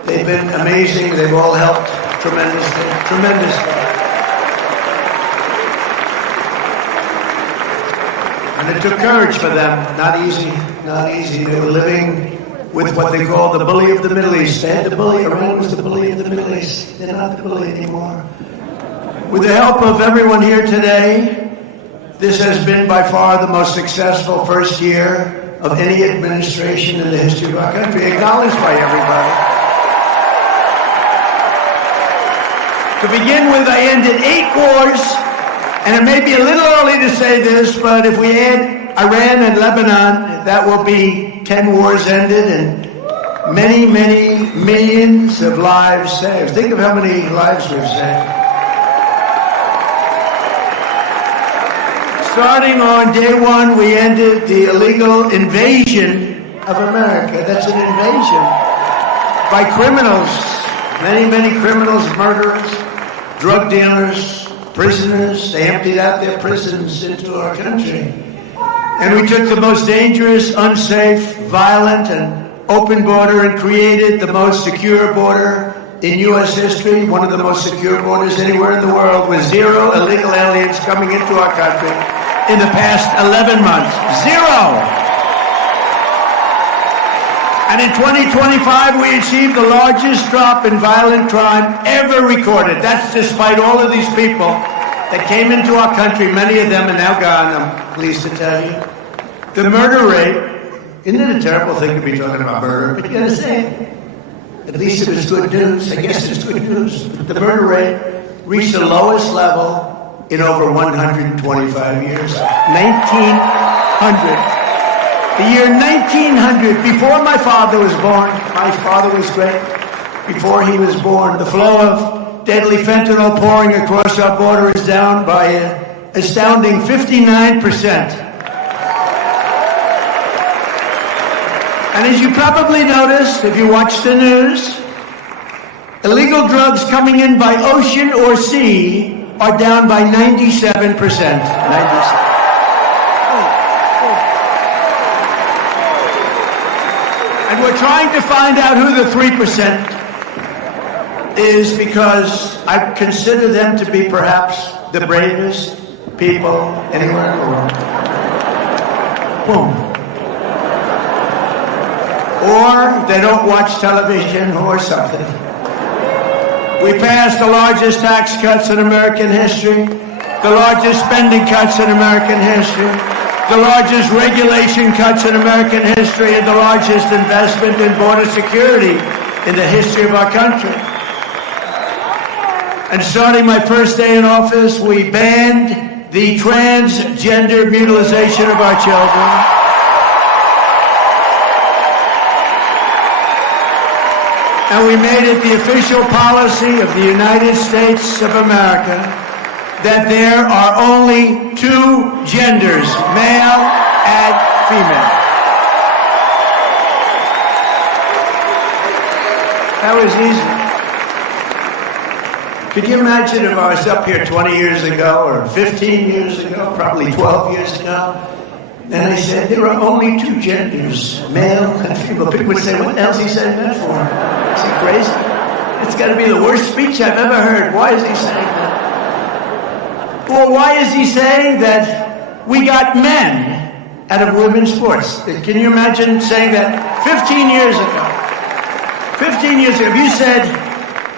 They've been amazing. They've all helped tremendously. And it took courage for them. Not easy. They were living with what they call the bully of the Middle East. They had the bully. Iran was the bully of the Middle East. They're not the bully anymore. With the help of everyone here today, This has been by far the most successful first year of any administration in the history of our country, acknowledged by everybody. To begin with, I ended 8 wars, and it may be a little early to say this, but if we add Iran and Lebanon, that will be 10 wars ended and many, many millions of lives saved. Think of how many lives we've saved. Starting on day 1, we ended the illegal invasion of America. That's an invasion by criminals. Many, many criminals, murderers, drug dealers, prisoners. They emptied out their prisons into our country. And we took the most dangerous, unsafe, violent, and open border and created the most secure border in U.S. history, one of the most secure borders anywhere in the world, with 0 illegal aliens coming into our country in the past 11 months. 0! And in 2025, we achieved the largest drop in violent crime ever recorded. That's despite all of these people that came into our country. Many of them are now gone, I'm pleased to tell you. The murder rate, isn't it a terrible thing to be talking about murder? But you gotta say it. At least it was good news. I guess it's good news. The murder rate reached the lowest level in over 125 years. 1900. The year 1900, before my father was born. My father was great. Before he was born, the flow of deadly fentanyl pouring across our border is down by an astounding 59%. And as you probably noticed, if you watch the news, illegal drugs coming in by ocean or sea are down by 97%. 97%. And we're trying to find out who the 3% is, because I consider them to be perhaps the bravest people anywhere in the world. Boom. Or they don't watch television or something. We passed the largest tax cuts in American history, the largest spending cuts in American history, the largest regulation cuts in American history, and the largest investment in border security in the history of our country. And starting my first day in office, we banned the transgender mutilization of our children. And we made it the official policy of the United States of America that there are only 2 genders, male and female. That was easy. Could you imagine if I was up here 20 years ago or 15 years ago, probably 12 years ago, and I said there are only 2 genders, male and female? People would say, what the hell is he saying that for? Is he crazy? It's got to be the worst speech I've ever heard. Why is he saying that? Well, why is he saying that we got men out of women's sports? Can you imagine saying that 15 years ago? 15 years ago, if you said,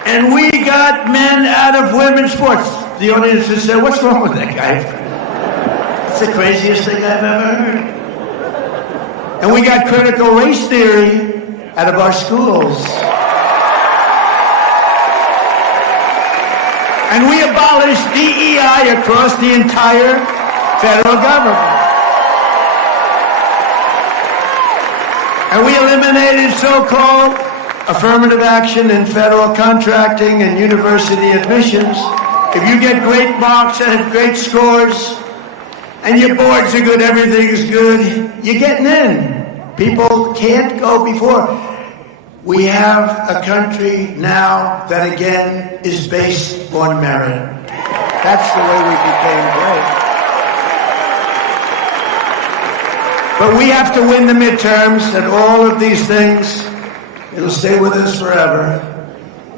and we got men out of women's sports, the audience would say, what's wrong with that guy? It's the craziest thing I've ever heard. And we got critical race theory out of our schools. And we abolished DEI across the entire federal government. And we eliminated so-called affirmative action in federal contracting and university admissions. If you get great marks and have great scores, and your boards are good, everything's good, you're getting in. People can't go before. We have a country now that again is based on merit. That's the way we became great. But we have to win the midterms and all of these things. It'll stay with us forever.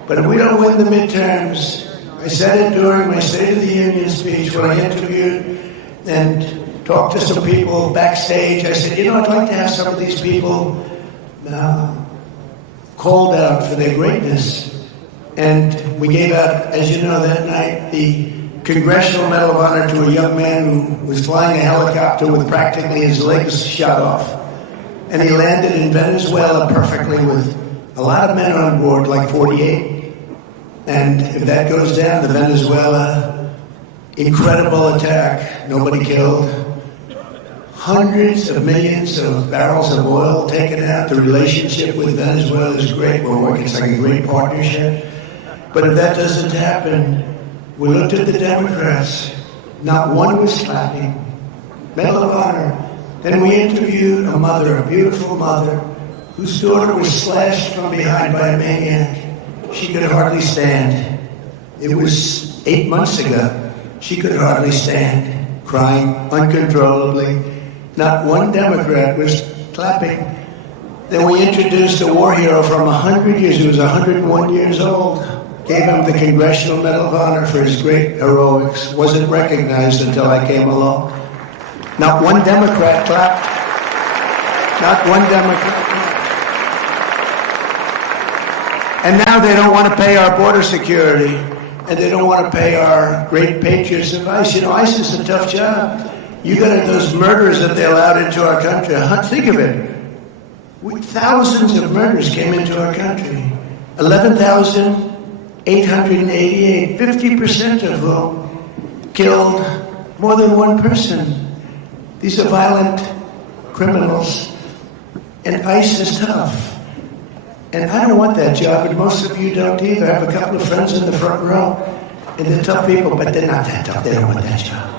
But if we don't win the midterms, I said it during my State of the Union speech when I interviewed and talked to some people backstage. I said, I'd like to have some of these people called out for their greatness. And we gave out, as you know, that night, the Congressional Medal of Honor to a young man who was flying a helicopter with practically his legs shot off. And he landed in Venezuela perfectly with a lot of men on board, like 48. And if that goes down, the Venezuela, incredible attack, nobody killed. Hundreds of millions of barrels of oil taken out. The relationship with Venezuela is great. We're working, it's like a great partnership. But if that doesn't happen, we looked at the Democrats. Not one was clapping. Medal of Honor. Then we interviewed a mother, a beautiful mother, whose daughter was slashed from behind by a maniac. She could hardly stand. It was 8 months ago. She could hardly stand, crying uncontrollably. Not one Democrat was clapping. Then we introduced a war hero from 100 years. He was 101 years old. Gave him the Congressional Medal of Honor for his great heroics. Wasn't recognized until I came along. Not one Democrat clapped. Not one Democrat clapped. And now they don't want to pay our border security. And they don't want to pay our great patriots of ICE. You know, ICE is a tough job. You got those murders that they allowed into our country. Think of it. Thousands of murders came into our country. 11,888, 50% of whom killed more than one person. These are violent criminals. And ICE is tough. And I don't want that job, and most of you don't either. I have a couple of friends in the front row, and they're tough people, but they're not that tough. They don't want that job.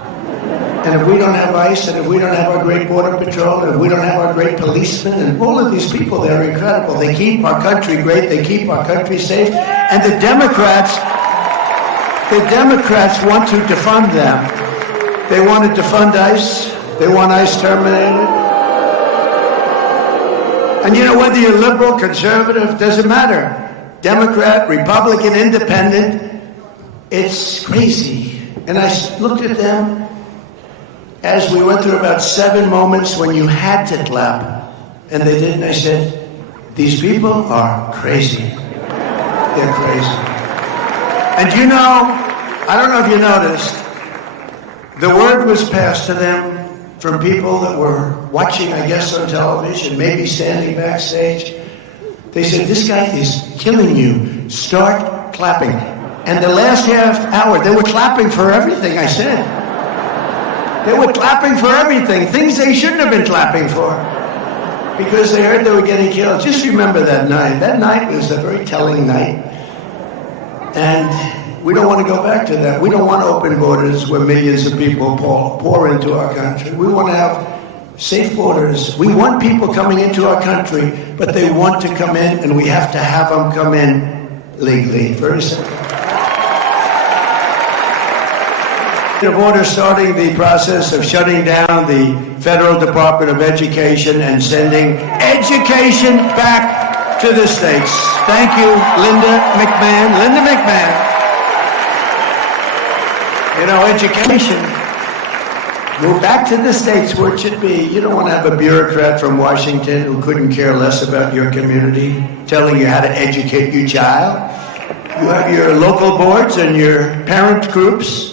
And if we don't have ICE, and if we don't have our great Border Patrol, and if we don't have our great policemen, and all of these people, they're incredible. They keep our country great. They keep our country safe. And the Democrats want to defund them. They want to defund ICE. They want ICE terminated. And you know, whether you're liberal, conservative, doesn't matter. Democrat, Republican, Independent, it's crazy. And I looked at them as we went through about 7 moments when you had to clap. And they didn't. I said, these people are crazy. They're crazy. And you know, I don't know if you noticed, the word was passed to them from people that were watching, I guess, on television, maybe standing backstage. They said, this guy is killing you. Start clapping. And the last half hour, they were clapping for everything I said. They were clapping for everything, things they shouldn't have been clapping for, because they heard they were getting killed. Just remember that night. That night was a very telling night. And we don't want to go back to that. We don't want open borders where millions of people pour into our country. We want to have safe borders. We want people coming into our country, but they want to come in, and we have to have them come in legally. Very simple. Of order starting the process of shutting down the Federal Department of Education and sending education back to the states. Thank you, Linda McMahon. Linda McMahon. You know, education, go back to the states where it should be. You don't want to have a bureaucrat from Washington who couldn't care less about your community telling you how to educate your child. You have your local boards and your parent groups.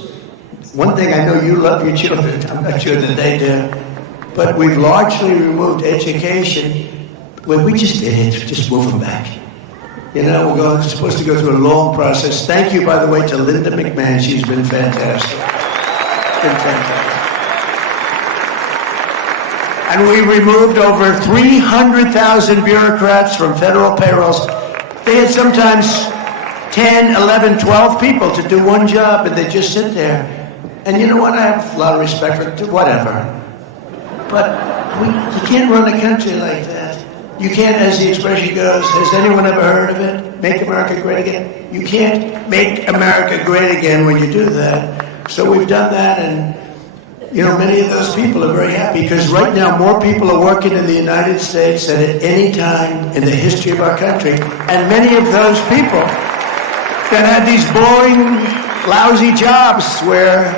One thing, I know you love your children. I'm not sure that they do. But we've largely removed education. Well, we just did it. Just move them back. You know, we're supposed to go through a long process. Thank you, by the way, to Linda McMahon. She's been fantastic. Been fantastic. And we removed over 300,000 bureaucrats from federal payrolls. They had sometimes 10, 11, 12 people to do one job, and they just sit there. And you know what? I have a lot of respect for whatever. But you can't run a country like that. You can't, as the expression goes, has anyone ever heard of it? Make America great again? You can't make America great again when you do that. So we've done that, and you know, many of those people are very happy, because right now more people are working in the United States than at any time in the history of our country. And many of those people that had these boring, lousy jobs where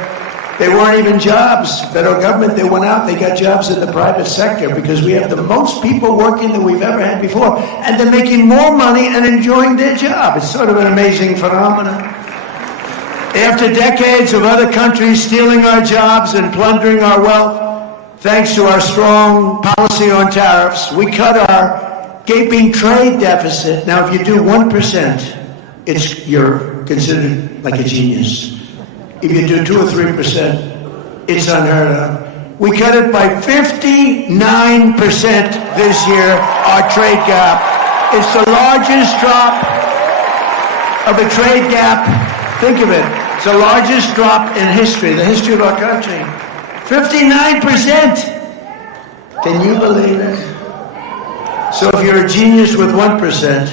they weren't even jobs. Federal government, they went out, they got jobs in the private sector, because we have the most people working than we've ever had before. And they're making more money and enjoying their job. It's sort of an amazing phenomenon. After decades of other countries stealing our jobs and plundering our wealth, thanks to our strong policy on tariffs, we cut our gaping trade deficit. Now, if you do 1%, you're considered like a genius. If you do 2 or 3%, it's unheard of. We cut it by 59% this year, our trade gap. It's the largest drop of a trade gap. Think of it. It's the largest drop in history, the history of our country. 59%. Can you believe it? So if you're a genius with 1%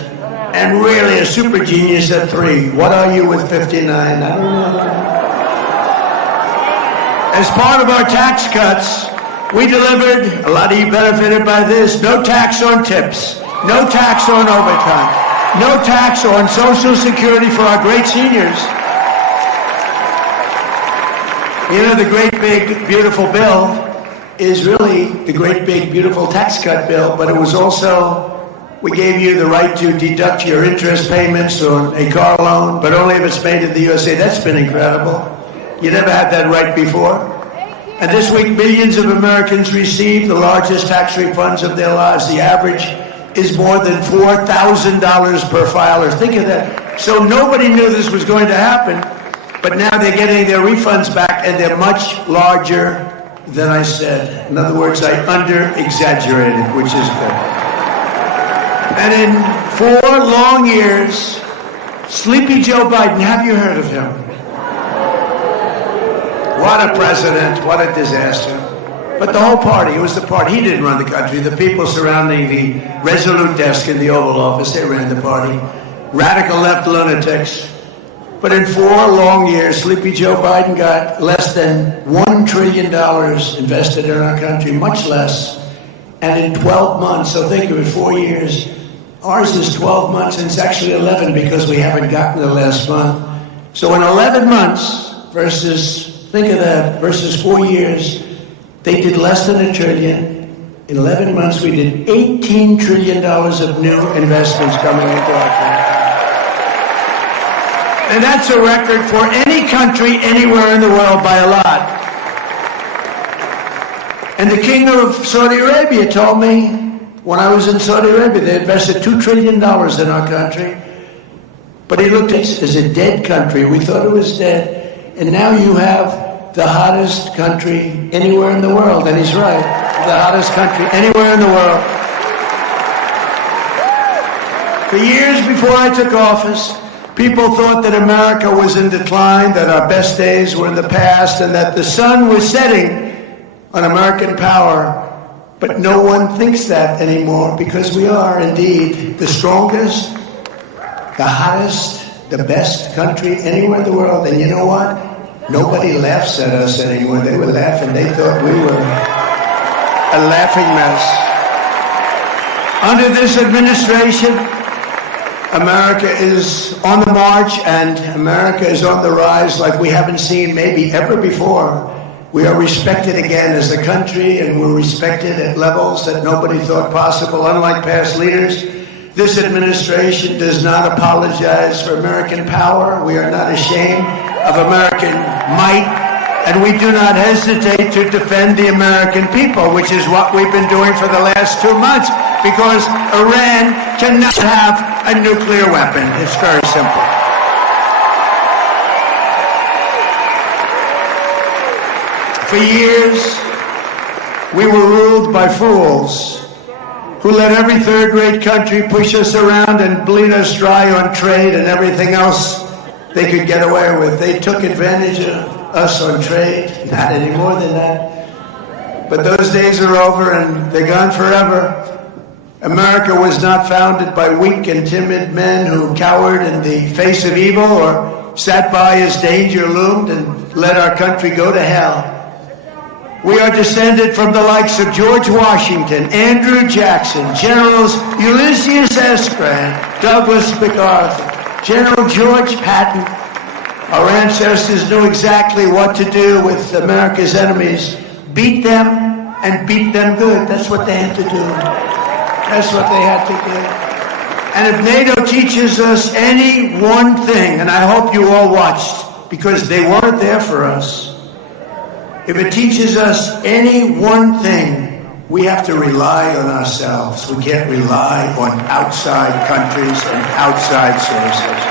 and really a super genius at 3, what are you with 59? I don't know. As part of our tax cuts, we delivered, a lot of you benefited by this, no tax on tips, no tax on overtime, no tax on Social Security for our great seniors. You know, the great big beautiful bill is really the great big beautiful tax cut bill, but it was also, we gave you the right to deduct your interest payments on a car loan, but only if it's made in the USA. That's been incredible. You never had that right before. And this week, millions of Americans received the largest tax refunds of their lives. The average is more than $4,000 per filer. Think of that. So nobody knew this was going to happen, but now they're getting their refunds back, and they're much larger than I said. In other words, I under-exaggerated, which is good. And in 4 long years, Sleepy Joe Biden, have you heard of him? What a president, what a disaster. But the whole party, it was the party. He didn't run the country. The people surrounding the Resolute desk in the Oval Office, they ran the party. Radical left lunatics. But in 4 long years, Sleepy Joe Biden got less than $1 trillion invested in our country, much less. And in 12 months, so think of it, 4 years. Ours is 12 months, and it's actually 11 because we haven't gotten the last month. So in 11 months versus, think of that, versus 4 years, they did less than $1 trillion. In 11 months, we did $18 trillion of new investments coming into our country. And that's a record for any country anywhere in the world by a lot. And the king of Saudi Arabia told me, when I was in Saudi Arabia, they invested $2 trillion in our country. But he looked at it as a dead country. We thought it was dead. And now you have the hottest country anywhere in the world. And he's right, the hottest country anywhere in the world. For years before I took office, people thought that America was in decline, that our best days were in the past, and that the sun was setting on American power. But no one thinks that anymore, because we are indeed the strongest, the hottest, the best country anywhere in the world. And you know what? Nobody laughs at us anymore. They were laughing. They thought we were a laughing mess. Under this administration, America is on the march, and America is on the rise like we haven't seen maybe ever before. We are respected again as a country, and we're respected at levels that nobody thought possible. Unlike past leaders, this administration does not apologize for American power. We are not ashamed of American might, and we do not hesitate to defend the American people, which is what we've been doing for the last 2 months, because Iran cannot have a nuclear weapon. It's very simple. For years, we were ruled by fools who let every third-rate country push us around and bleed us dry on trade and everything else they could get away with. They took advantage of us on trade. Not any more than that. But those days are over, and they're gone forever. America was not founded by weak and timid men who cowered in the face of evil or sat by as danger loomed and let our country go to hell. We are descended from the likes of George Washington, Andrew Jackson, Generals Ulysses S. Grant, Douglas MacArthur, General George Patton. Our ancestors knew exactly what to do with America's enemies. Beat them, and beat them good. That's what they had to do. That's what they had to do. And if NATO teaches us any one thing, and I hope you all watched because they weren't there for us. If it teaches us any one thing, we have to rely on ourselves. We can't rely on outside countries and outside sources.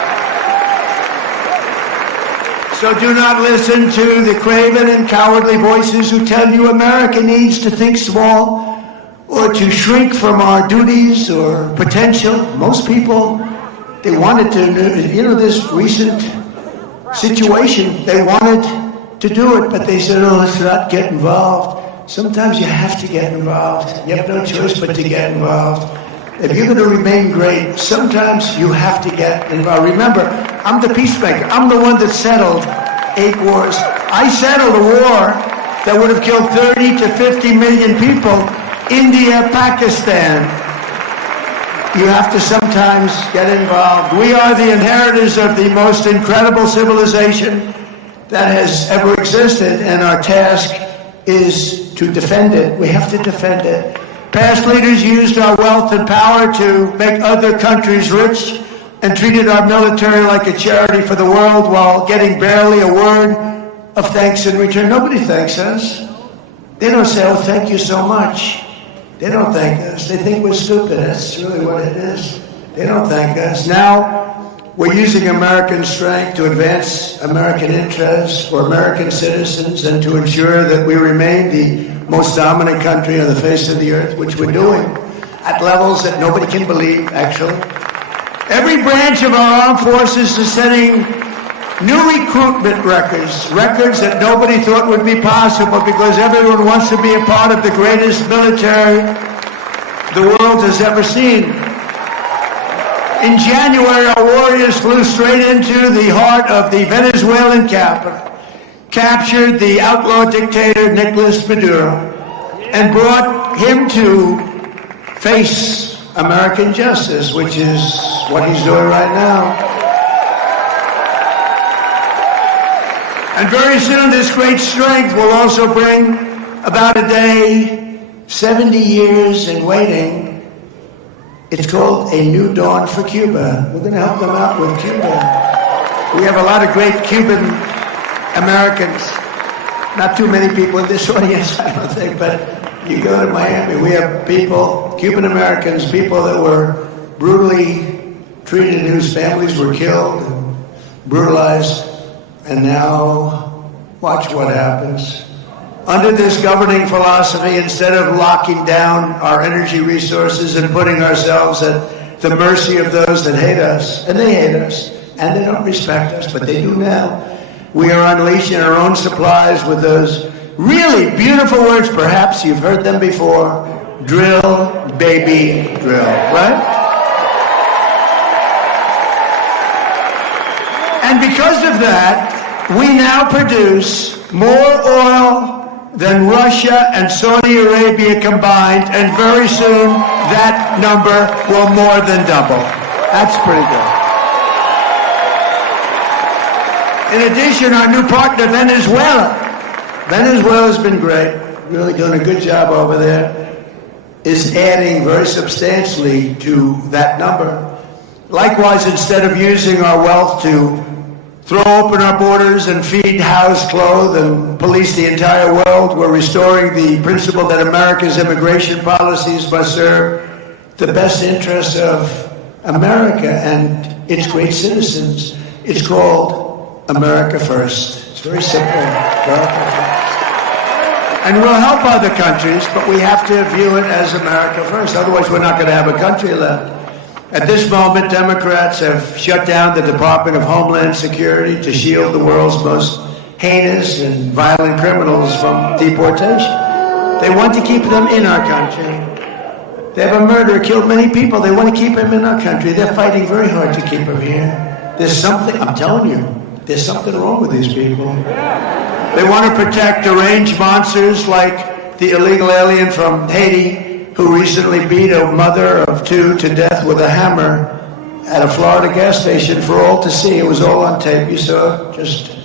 So do not listen to the craven and cowardly voices who tell you America needs to think small or to shrink from our duties or potential. Most people, they wanted to, this recent situation, they wanted to do it, but they said, oh, let's not get involved. Sometimes you have to get involved. You have no choice but to get involved. If you're going to remain great, sometimes you have to get involved. Remember, I'm the peacemaker. I'm the one that settled 8 wars. I settled a war that would have killed 30 to 50 million people. India, Pakistan. You have to sometimes get involved. We are the inheritors of the most incredible civilization that has ever existed, and our task is to defend it. We have to defend it. Past leaders used our wealth and power to make other countries rich and treated our military like a charity for the world while getting barely a word of thanks in return. Nobody thanks us. They don't say, oh, thank you so much. They don't thank us. They think we're stupid. That's really what it is. They don't thank us. Now, we're using American strength to advance American interests for American citizens and to ensure that we remain the most dominant country on the face of the earth, which we're doing at levels that nobody can believe, actually. Every branch of our armed forces is setting new recruitment records that nobody thought would be possible because everyone wants to be a part of the greatest military the world has ever seen. In January, our warriors flew straight into the heart of the Venezuelan capital, captured the outlaw dictator Nicolas Maduro, and brought him to face American justice, which is what he's doing right now. And very soon, this great strength will also bring about a day, 70 years in waiting. It's called A New Dawn for Cuba. We're going to help them out with Cuba. We have a lot of great Cuban Americans. Not too many people in this audience, I don't think, but you go to Miami, we have people, Cuban Americans, people that were brutally treated, whose families were killed and brutalized, and now watch what happens. Under this governing philosophy, instead of locking down our energy resources and putting ourselves at the mercy of those that hate us, and they hate us, and they don't respect us, but they do now, we are unleashing our own supplies with those really beautiful words. Perhaps you've heard them before. Drill, baby, drill, right? And because of that, we now produce more oil than Russia and Saudi Arabia combined, and very soon that number will more than double. That's pretty good. In addition, our new partner, Venezuela. Venezuela's been great, really doing a good job over there, is adding very substantially to that number. Likewise, instead of using our wealth to throw open our borders and feed, house, clothe, and police the entire world, we're restoring the principle that America's immigration policies must serve the best interests of America and its great citizens. It's called America First. It's very simple. America First. And we'll help other countries, but we have to view it as America First. Otherwise, we're not going to have a country left. At this moment, Democrats have shut down the Department of Homeland Security to shield the world's most heinous and violent criminals from deportation. They want to keep them in our country. They have a murderer, killed many people. They want to keep him in our country. They're fighting very hard to keep him here. There's something, I'm telling you, there's something wrong with these people. They want to protect deranged monsters like the illegal alien from Haiti, who recently beat a mother of 2 to death with a hammer at a Florida gas station for all to see. It was all on tape. You saw it just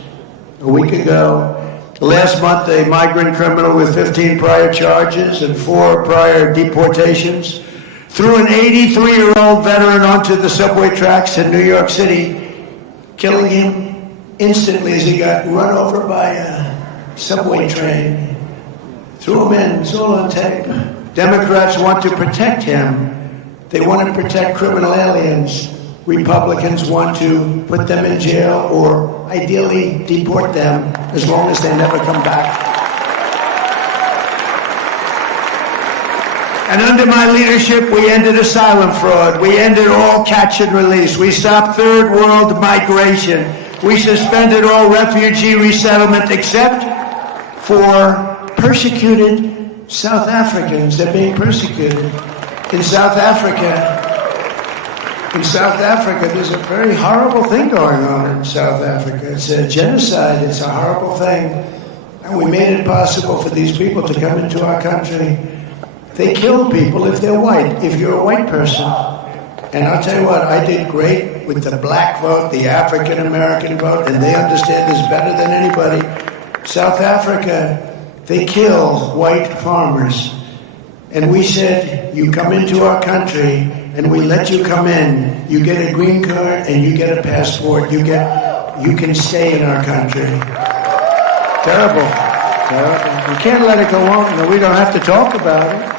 a week ago. Last month, a migrant criminal with 15 prior charges and 4 prior deportations threw an 83-year-old veteran onto the subway tracks in New York City, killing him instantly as he got run over by a subway train. Threw him in, it's all on tape. Democrats want to protect him. They want to protect criminal aliens. Republicans want to put them in jail or ideally deport them as long as they never come back. And under my leadership, we ended asylum fraud. We ended all catch and release. We stopped third world migration. We suspended all refugee resettlement except for persecuted South Africans. They're being persecuted. In South Africa, there's a very horrible thing going on in South Africa. It's a genocide. It's a horrible thing. And we made it possible for these people to come into our country. They kill people if they're white, if you're a white person. And I'll tell you what, I did great with the black vote, the African American vote, and they understand this better than anybody. South Africa, they kill white farmers. And we said, you come into our country, and we let you come in. You get a green card, and you get a passport. You can stay in our country. Terrible. Terrible. We can't let it go on. No, we don't have to talk about it.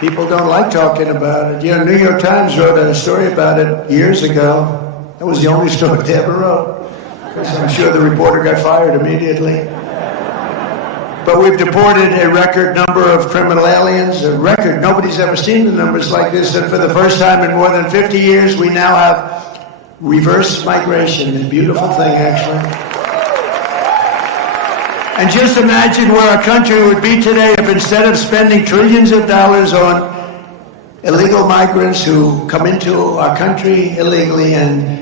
People don't like talking about it. You know, New York Times wrote a story about it years ago. That was the only story they ever wrote. I'm sure the reporter got fired immediately. But we've deported a record number of criminal aliens, a record. Nobody's ever seen the numbers like this. And for the first time in more than 50 years, we now have reverse migration. A beautiful thing, actually. And just imagine where our country would be today if instead of spending trillions of dollars on illegal migrants who come into our country illegally and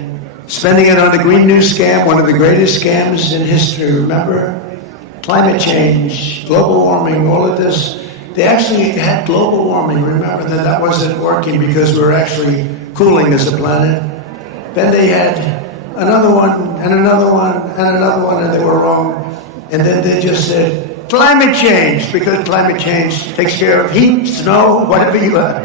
spending it on the Green New Scam, one of the greatest scams in history, remember? Climate change, global warming, all of this. They actually had global warming, remember that wasn't working because we were actually cooling as a planet. Then they had another one, and another one, and another one, and they were wrong. And then they just said, climate change, because climate change takes care of heat, snow, whatever you have.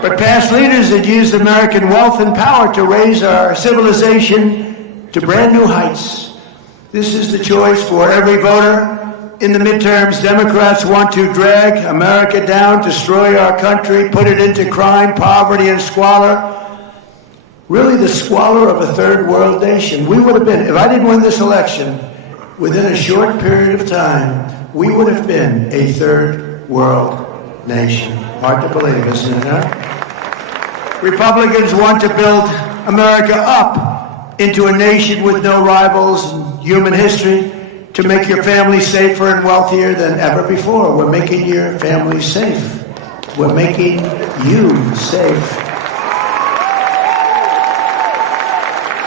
But past leaders had used American wealth and power to raise our civilization to brand new heights. This is the choice for every voter. In the midterms, Democrats want to drag America down, destroy our country, put it into crime, poverty, and squalor. Really the squalor of a third world nation. We would have been, if I didn't win this election, within a short period of time, we would have been a third world nation. Hard to believe, isn't it, huh? Republicans want to build America up into a nation with no rivals in human history to make your family safer and wealthier than ever before. We're making your family safe. We're making you safe.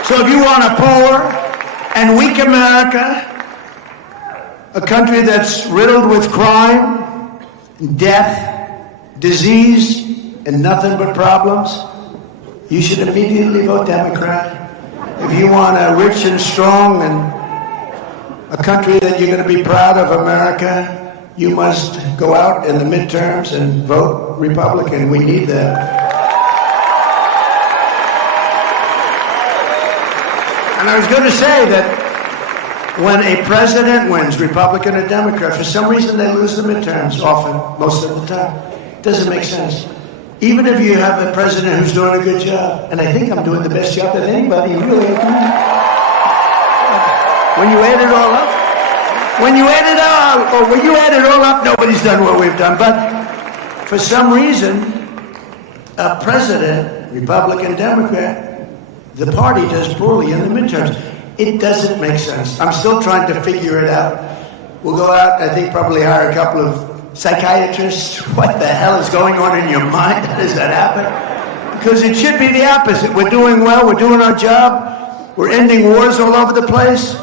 So if you want a poor and weak America, a country that's riddled with crime, death, disease, and nothing but problems, you should immediately vote Democrat. If you want a rich and strong and a country that you're going to be proud of, America, you must go out in the midterms and vote Republican. We need that. And I was going to say that when a president wins, Republican or Democrat, for some reason they lose the midterms, often, most of the time. It doesn't make sense. Even if you have a president who's doing a good job, and I think I'm doing the best job that anybody really can. When you add it all up, nobody's done what we've done. But for some reason, a president, Republican, Democrat, the party does poorly in the midterms. It doesn't make sense. I'm still trying to figure it out. We'll go out, I think probably hire a couple of psychiatrists. What the hell is going on in your mind? How does that happen? Because it should be the opposite. We're doing well, we're doing our job, we're ending wars all over the place.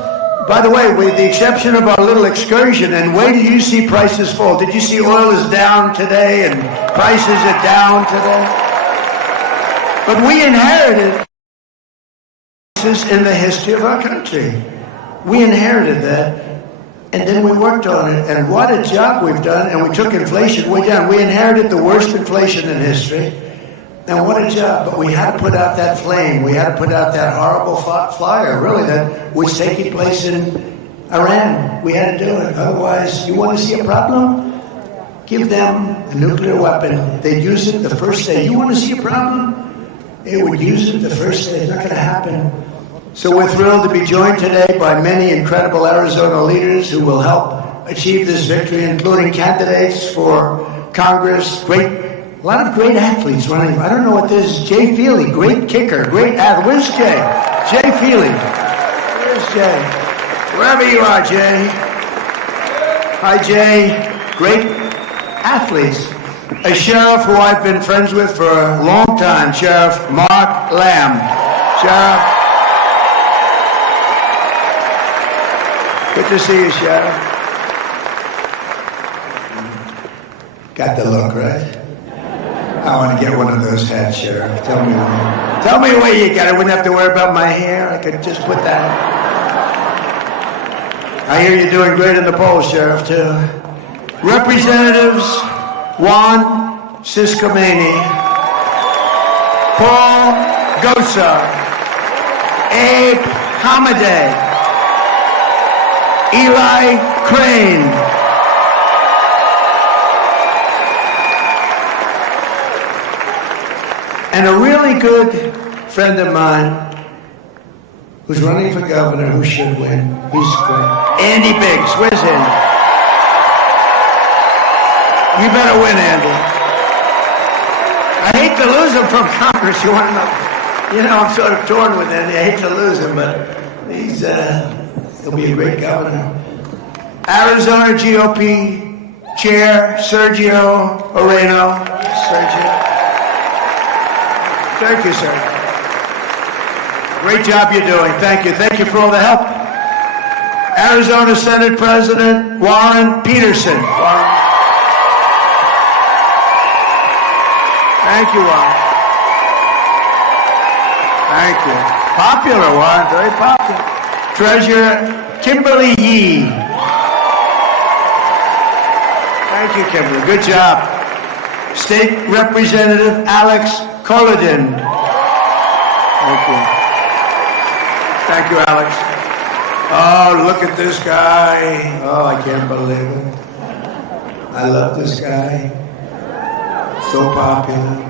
By the way, with the exception of our little excursion, and wait till you see prices fall. Did you see oil is down today and prices are down today? But we inherited in the history of our country. We inherited that, and then we worked on it, and what a job we've done, and we took inflation way down. We inherited the worst inflation in history. And what a job. But we had to put out that flame. We had to put out that horrible flyer, really, that was taking place in Iran. We had to do it. Otherwise, you want to see a problem? Give them a nuclear weapon. They'd use it the first day. You want to see a problem? They would use it the first day. It's not going to happen. So we're thrilled to be joined today by many incredible Arizona leaders who will help achieve this victory, including candidates for Congress, a lot of great athletes running. I don't know what this is. Jay Feely, great kicker, great athlete. Where's Jay? Jay Feely. Where's Jay? Wherever you are, Jay. Hi, Jay. Great athletes. A sheriff who I've been friends with for a long time, Sheriff Mark Lamb. Sheriff. Good to see you, Sheriff. Got the look, right? I want to get one of those hats, Sheriff. Tell me where you got it. I wouldn't have to worry about my hair. I could just put that. I hear you're doing great in the polls, Sheriff, too. Representatives Juan Ciscomani, Paul Gosa, Abe Hamadeh, Eli Crane, and a really good friend of mine who's running for governor who should win. He's great. Andy Biggs. Where's Andy? You better win, Andy. I hate to lose him from Congress. You want to know? You know, I'm sort of torn with Andy. I hate to lose him, but he'll be a great governor. Arizona GOP Chair Sergio Moreno. Sergio. Thank you, sir. Great job you're doing. Thank you. Thank you for all the help. Arizona Senate President Warren Peterson. Warren. Thank you, Warren. Thank you. Popular, Warren. Very popular. Treasurer Kimberly Yee. Thank you, Kimberly. Good job. State Representative Alex Collodin. Thank you. Thank you, Alex. Oh, look at this guy. Oh, I can't believe it. I love this guy. So popular.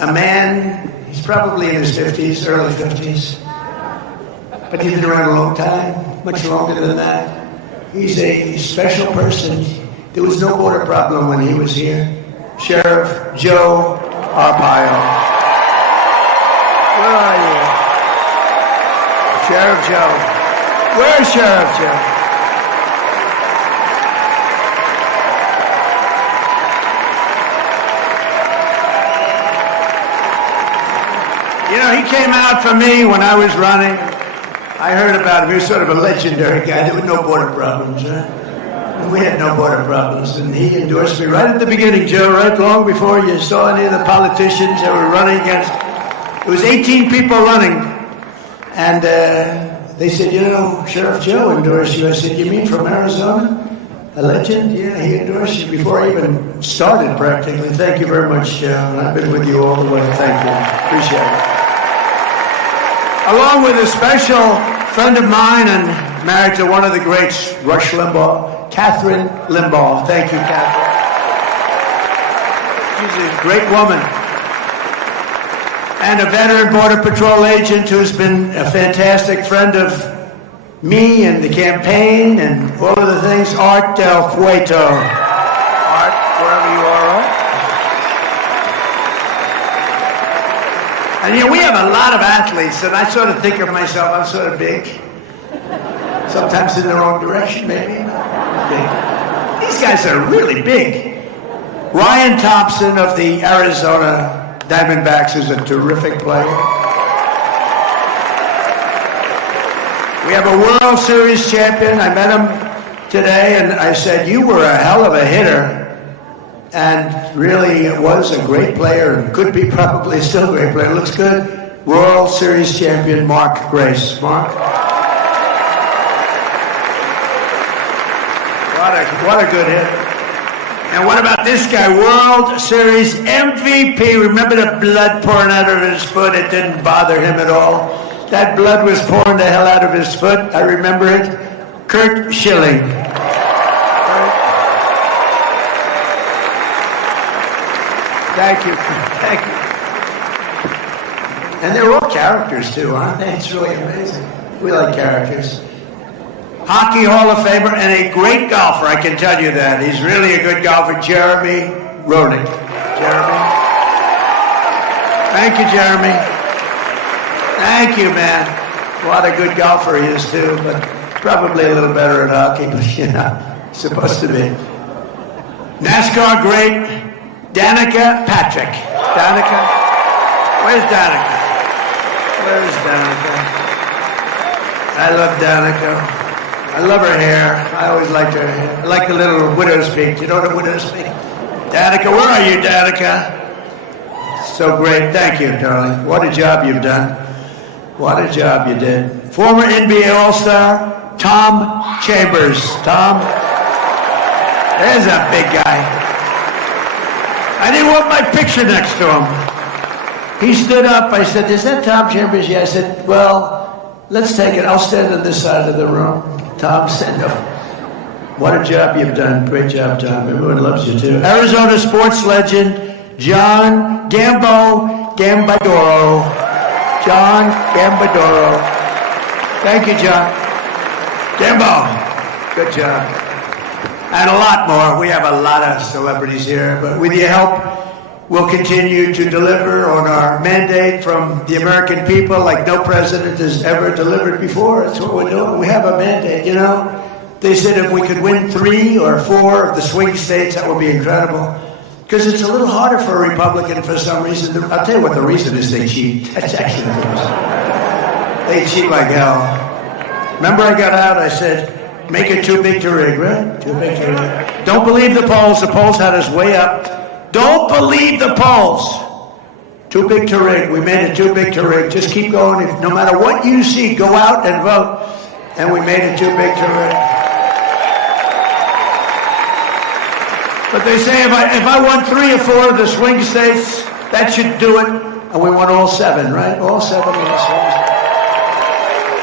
A man, he's probably in his 50s, early 50s. But he's been around a long time, much longer than that. He's a special person. There was no border problem when he was here. Sheriff Joe Arpaio. Where are you? Sheriff Joe. Where's Sheriff Joe? You know, he came out for me when I was running. I heard about him. He was sort of a legendary guy. There were no border problems, huh? We had no border problems, and he endorsed me right at the beginning, Joe, right long before you saw any of the politicians that were running against. It was 18 people running, and they said, you know, Sheriff Joe endorsed you. I said, you mean from Arizona? A legend? Yeah, he endorsed you before I even started, practically. Thank you very much, Joe. I've been with you all the way. Thank you. Appreciate it. Along with a special friend of mine and married to one of the greats, Rush Limbaugh, Catherine Limbaugh. Thank you, Catherine. She's a great woman. And a veteran Border Patrol agent who's been a fantastic friend of me and the campaign and all of the things, Art Del Cueto. Art, wherever you are, Art. And you know, we have a lot of athletes, and I sort of think of myself, I'm sort of big. Sometimes in the wrong direction, maybe. Big. These guys are really big. Ryan Thompson of the Arizona Diamondbacks is a terrific player. We have a World Series champion. I met him today, and I said, you were a hell of a hitter. And really was a great player, and could be probably still a great player. Looks good. World Series champion Mark Grace. Mark? What a good hit. And what about this guy, World Series MVP? Remember the blood pouring out of his foot? It didn't bother him at all. That blood was pouring the hell out of his foot. I remember it. Kurt Schilling. Thank you. Thank you. And they're all characters, too, aren't they? It's really amazing. We like characters. Hockey Hall of Famer and a great golfer, I can tell you that. He's really a good golfer, Jeremy Roenick. Jeremy? Thank you, Jeremy. Thank you, man. What a good golfer he is, too, but probably a little better at hockey, but, you know, supposed to be. NASCAR great, Danica Patrick. Danica? Where's Danica? Where's Danica? I love Danica. I love her hair. I always liked her hair. I like the little widow's peak. You know what a widow's peak? Danica, where are you, Danica? So great. Thank you, darling. What a job you've done. What a job you did. Former NBA All-Star, Tom Chambers. Tom, there's a big guy. I didn't want my picture next to him. He stood up. I said, is that Tom Chambers? Yeah. I said, well, let's take it. I'll stand on this side of the room. Tom said, no. What a job you've done. Great job, Tom. Everyone loves you, too. Arizona sports legend, John Gambadoro. John Gambadoro. Thank you, John. Gambo. Good job. And a lot more. We have a lot of celebrities here, but with your help, we'll continue to deliver on our mandate from the American people like no president has ever delivered before. That's what we're doing. We have a mandate, you know. They said if we could win 3 or 4 of the swing states, that would be incredible. Because it's a little harder for a Republican for some reason. I'll tell you what the reason is: they cheat. That's actually the reason. They cheat like hell. Remember I got out, I said, make it too big to rig, right? Too big to rig. Don't believe the polls. The polls had us way up. Don't believe the polls. Too big to rig. We made it too big to rig. Just keep going. No matter what you see, go out and vote. And we made it too big to rig. But they say if I won 3 or 4 of the swing states, that should do it. And we won all 7, right? All 7 of the swing states.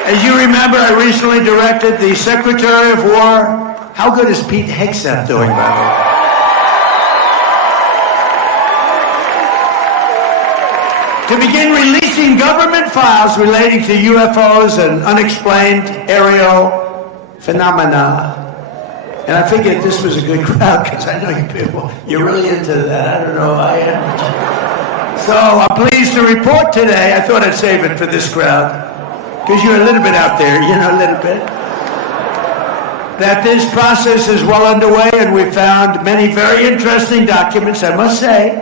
As you remember, I recently directed the Secretary of War. How good is Pete Hegseth doing, by the way? To begin releasing government files relating to UFOs and unexplained aerial phenomena. And I figured this was a good crowd because I know you people, you're really into that. I don't know if I am. So I'm pleased to report today, I thought I'd save it for this crowd, because you're a little bit out there, you know, a little bit, that this process is well underway and we've found many very interesting documents, I must say.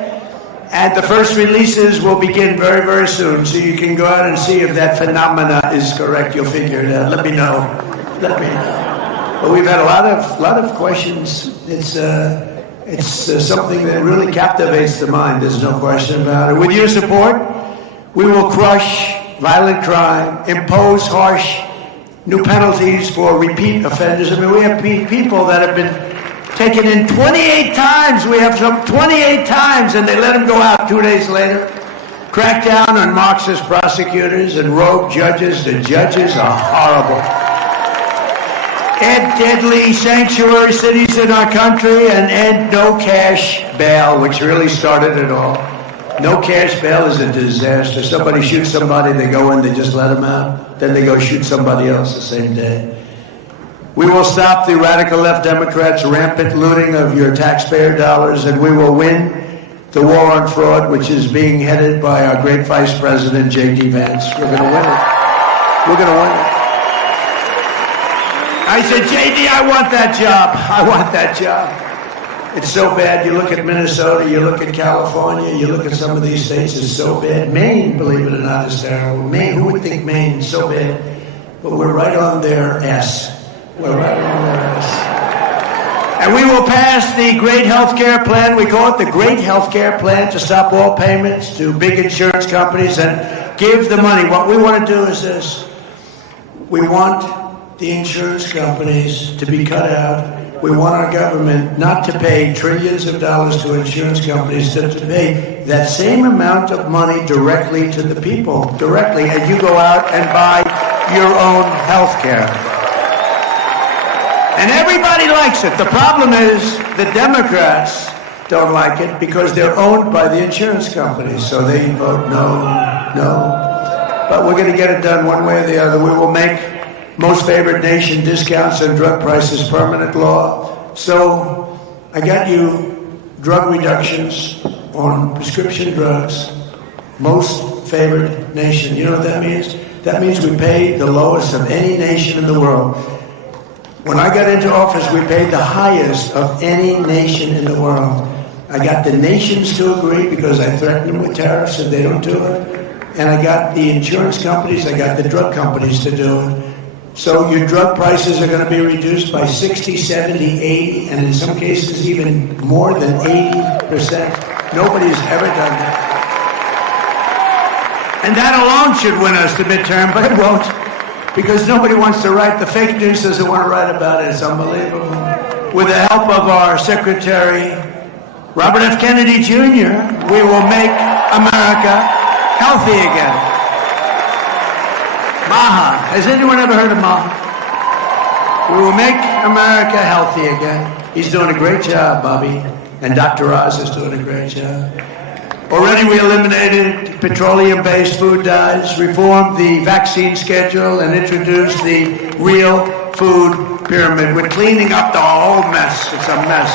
And the first releases will begin very, very soon, so you can go out and see if that phenomena is correct. You'll figure it out. Let me know. Let me know. But we've had a lot of questions. It's something that really captivates the mind. There's no question about it. With your support, we will crush violent crime, impose harsh new penalties for repeat offenders. I mean, we have people that have been taken in 28 times. We have some 28 times, and they let them go out 2 days later. Crack down on Marxist prosecutors and rogue judges. The judges are horrible. End deadly sanctuary cities in our country and end no cash bail, which really started it all. No cash bail is a disaster. Somebody shoots somebody, they go in, they just let them out. Then they go shoot somebody else the same day. We will stop the radical left Democrats' rampant looting of your taxpayer dollars, and we will win the war on fraud, which is being headed by our great Vice President, J.D. Vance. We're going to win it. We're going to win it. I said, J.D., I want that job. I want that job. It's so bad. You look at Minnesota, you look at California, you look at some of these states, it's so bad. Maine, believe it or not, is terrible. Maine, who would think Maine is so bad? But we're right on their ass. We're right on their ass. And we will pass the great health care plan. We call it the great health care plan, to stop all payments to big insurance companies and give the money. What we want to do is this. We want the insurance companies to be cut out We want our government not to pay trillions of dollars to insurance companies, to pay that same amount of money directly to the people, directly, as you go out and buy your own health care. And everybody likes it. The problem is the Democrats don't like it because they're owned by the insurance companies. So they vote no. But we're going to get it done one way or the other. We will make most favored nation discounts on drug prices permanent law. So I got you drug reductions on prescription drugs, most favored nation. You know what that means? That means we pay the lowest of any nation in the world. When I got into office, we paid the highest of any nation in the world. I got the nations to agree because I threatened them with tariffs if they don't do it. And I got the insurance companies, I got the drug companies to do it. So your drug prices are going to be reduced by 60, 70, 80, and in some cases even more than 80%. Nobody's ever done that. And that alone should win us the midterm, but it won't. Because nobody wants to write, the fake news doesn't want to write about it. It's unbelievable. With the help of our Secretary, Robert F. Kennedy Jr., we will make America healthy again. Maha. Has anyone ever heard of Maha? We will make America healthy again. He's doing a great job, Bobby. And Dr. Oz is doing a great job. Already we eliminated petroleum-based food dyes, reformed the vaccine schedule, and introduced the real food pyramid. We're cleaning up the whole mess. It's a mess.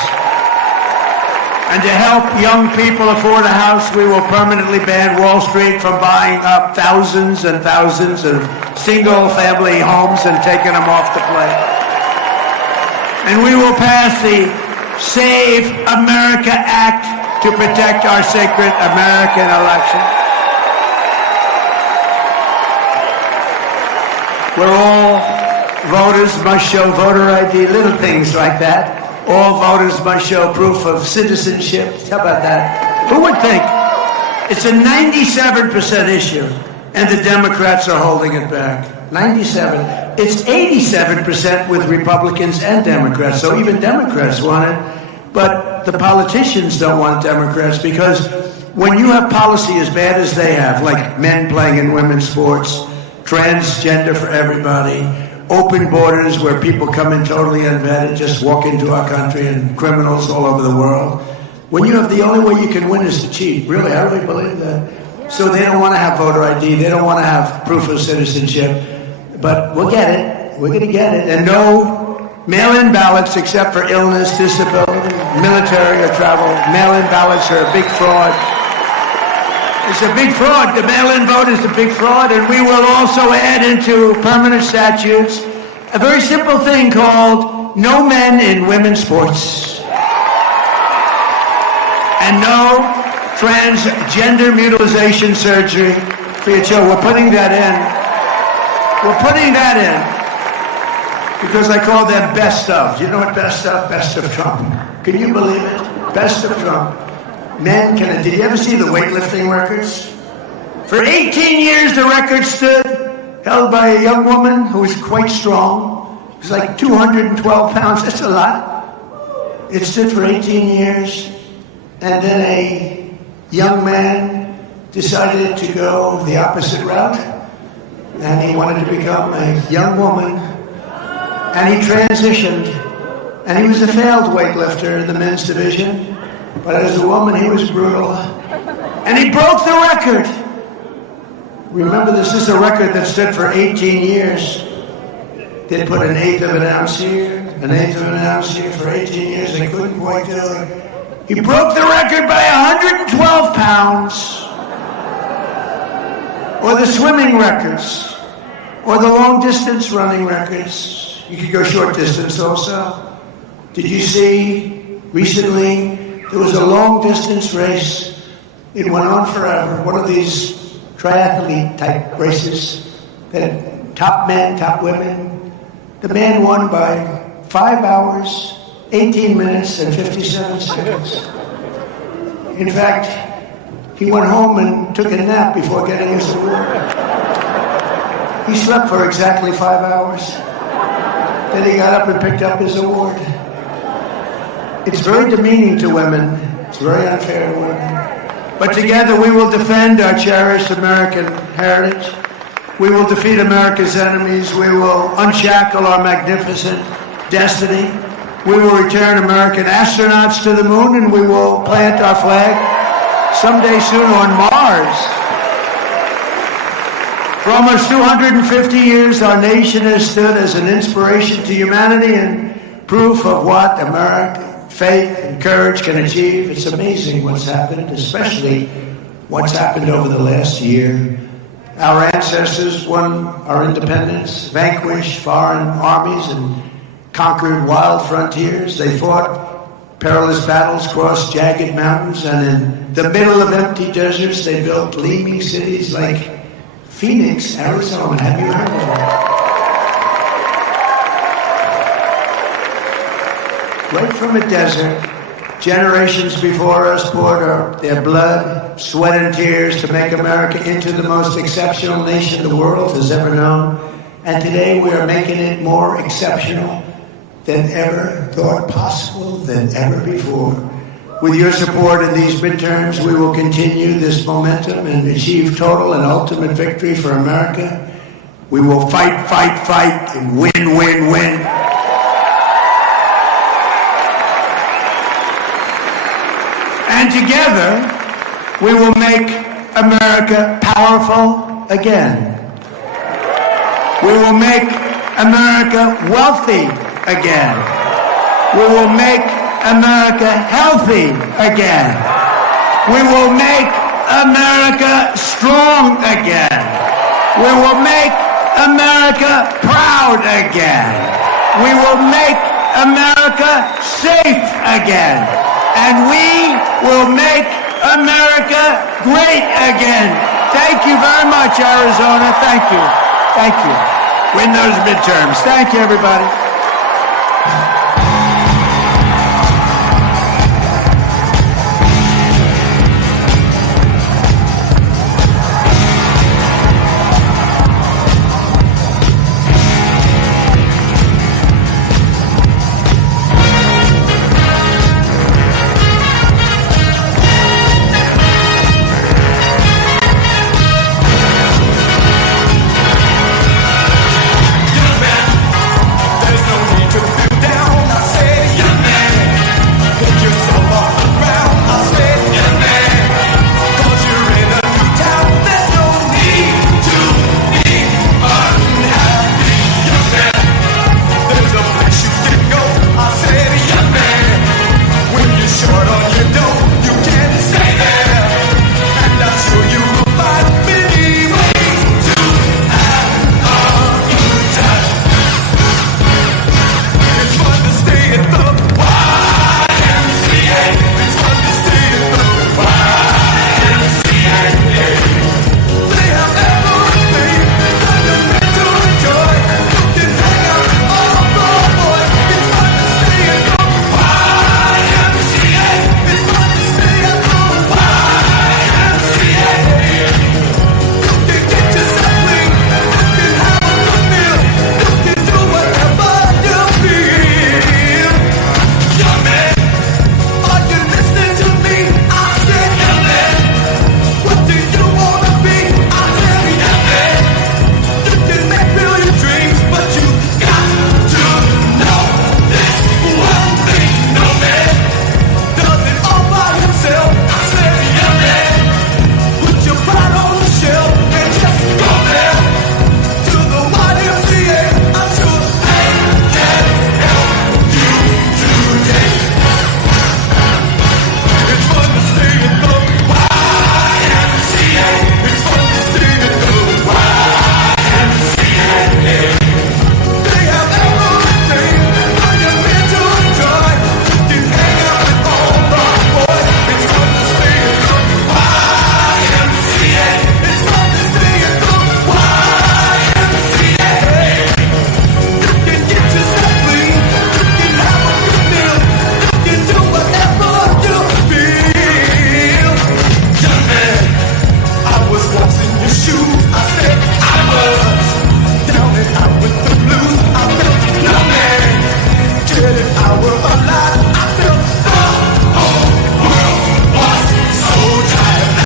And to help young people afford a house, we will permanently ban Wall Street from buying up thousands and thousands of single-family homes and taking them off the plate. And we will pass the Save America Act to protect our sacred American election. Where all voters must show voter ID, little things like that. All voters must show proof of citizenship. How about that? Who would think? It's a 97% issue, and the Democrats are holding it back. 97. It's 87% with Republicans and Democrats, so even Democrats want it. But the politicians don't want Democrats because when you have policy as bad as they have, like men playing in women's sports, transgender for everybody, open borders where people come in totally unvetted, just walk into our country, and criminals all over the world. When you have the only way you can win is to cheat. Really, I really believe that. So they don't want to have voter ID. They don't want to have proof of citizenship. But we'll get it. We're going to get it. And no mail-in ballots except for illness, disability, military, or travel. Mail-in ballots are a big fraud. It's a big fraud. The mail-in vote is a big fraud, and we will also add into permanent statutes a very simple thing called no men in women's sports. And no transgender mutilization surgery for your children. We're putting that in. We're putting that in because I call them best of. Do you know what best of? Best of Trump. Can you believe it? Best of Trump. Men can. Did you ever see the weightlifting records? For 18 years, the record stood held by a young woman who was quite strong. It was like 212 pounds. That's a lot. It stood for 18 years. And then a young man decided to go the opposite route. And he wanted to become a young woman. And he transitioned. And he was a failed weightlifter in the men's division. But as a woman, he was brutal. And he broke the record. Remember, this is a record that stood for 18 years. They put an eighth of an ounce here, an eighth of an ounce here for 18 years. They couldn't quite do it. He broke the record by 112 pounds. Or the swimming records. Or the long distance running records. You could go short distance also. Did you see recently there was a long distance race? It went on forever. One of these triathlete type races that top men, top women. The man won by 5 hours, 18 minutes, and 57 seconds. In fact, he went home and took a nap before getting his award. He slept for exactly 5 hours. Then he got up and picked up his award. It's very demeaning to women. It's very unfair to women. But together we will defend our cherished American heritage. We will defeat America's enemies. We will unshackle our magnificent destiny. We will return American astronauts to the moon, and we will plant our flag someday soon on Mars. For almost 250 years, our nation has stood as an inspiration to humanity and proof of what American faith and courage can achieve. It's amazing what's happened, especially what's happened over the last year. Our ancestors won our independence, vanquished foreign armies, and conquered wild frontiers. They fought perilous battles, crossed jagged mountains, and in the middle of empty deserts, they built gleaming cities like Phoenix, Arizona. Have you heard of that? Right from a desert, generations before us poured their blood, sweat, and tears to make America into the most exceptional nation the world has ever known. And today we are making it more exceptional than ever thought possible, than ever before. With your support in these midterms, we will continue this momentum and achieve total and ultimate victory for America. We will fight, fight, fight, and win, win, win. And together, we will make America powerful again. We will make America wealthy again. We will make America healthy again. We will make America strong again. We will make America proud again. We will make America safe again. And we will make America great again. Thank you very much, Arizona. Thank you. Thank you. Win those midterms. Thank you, everybody.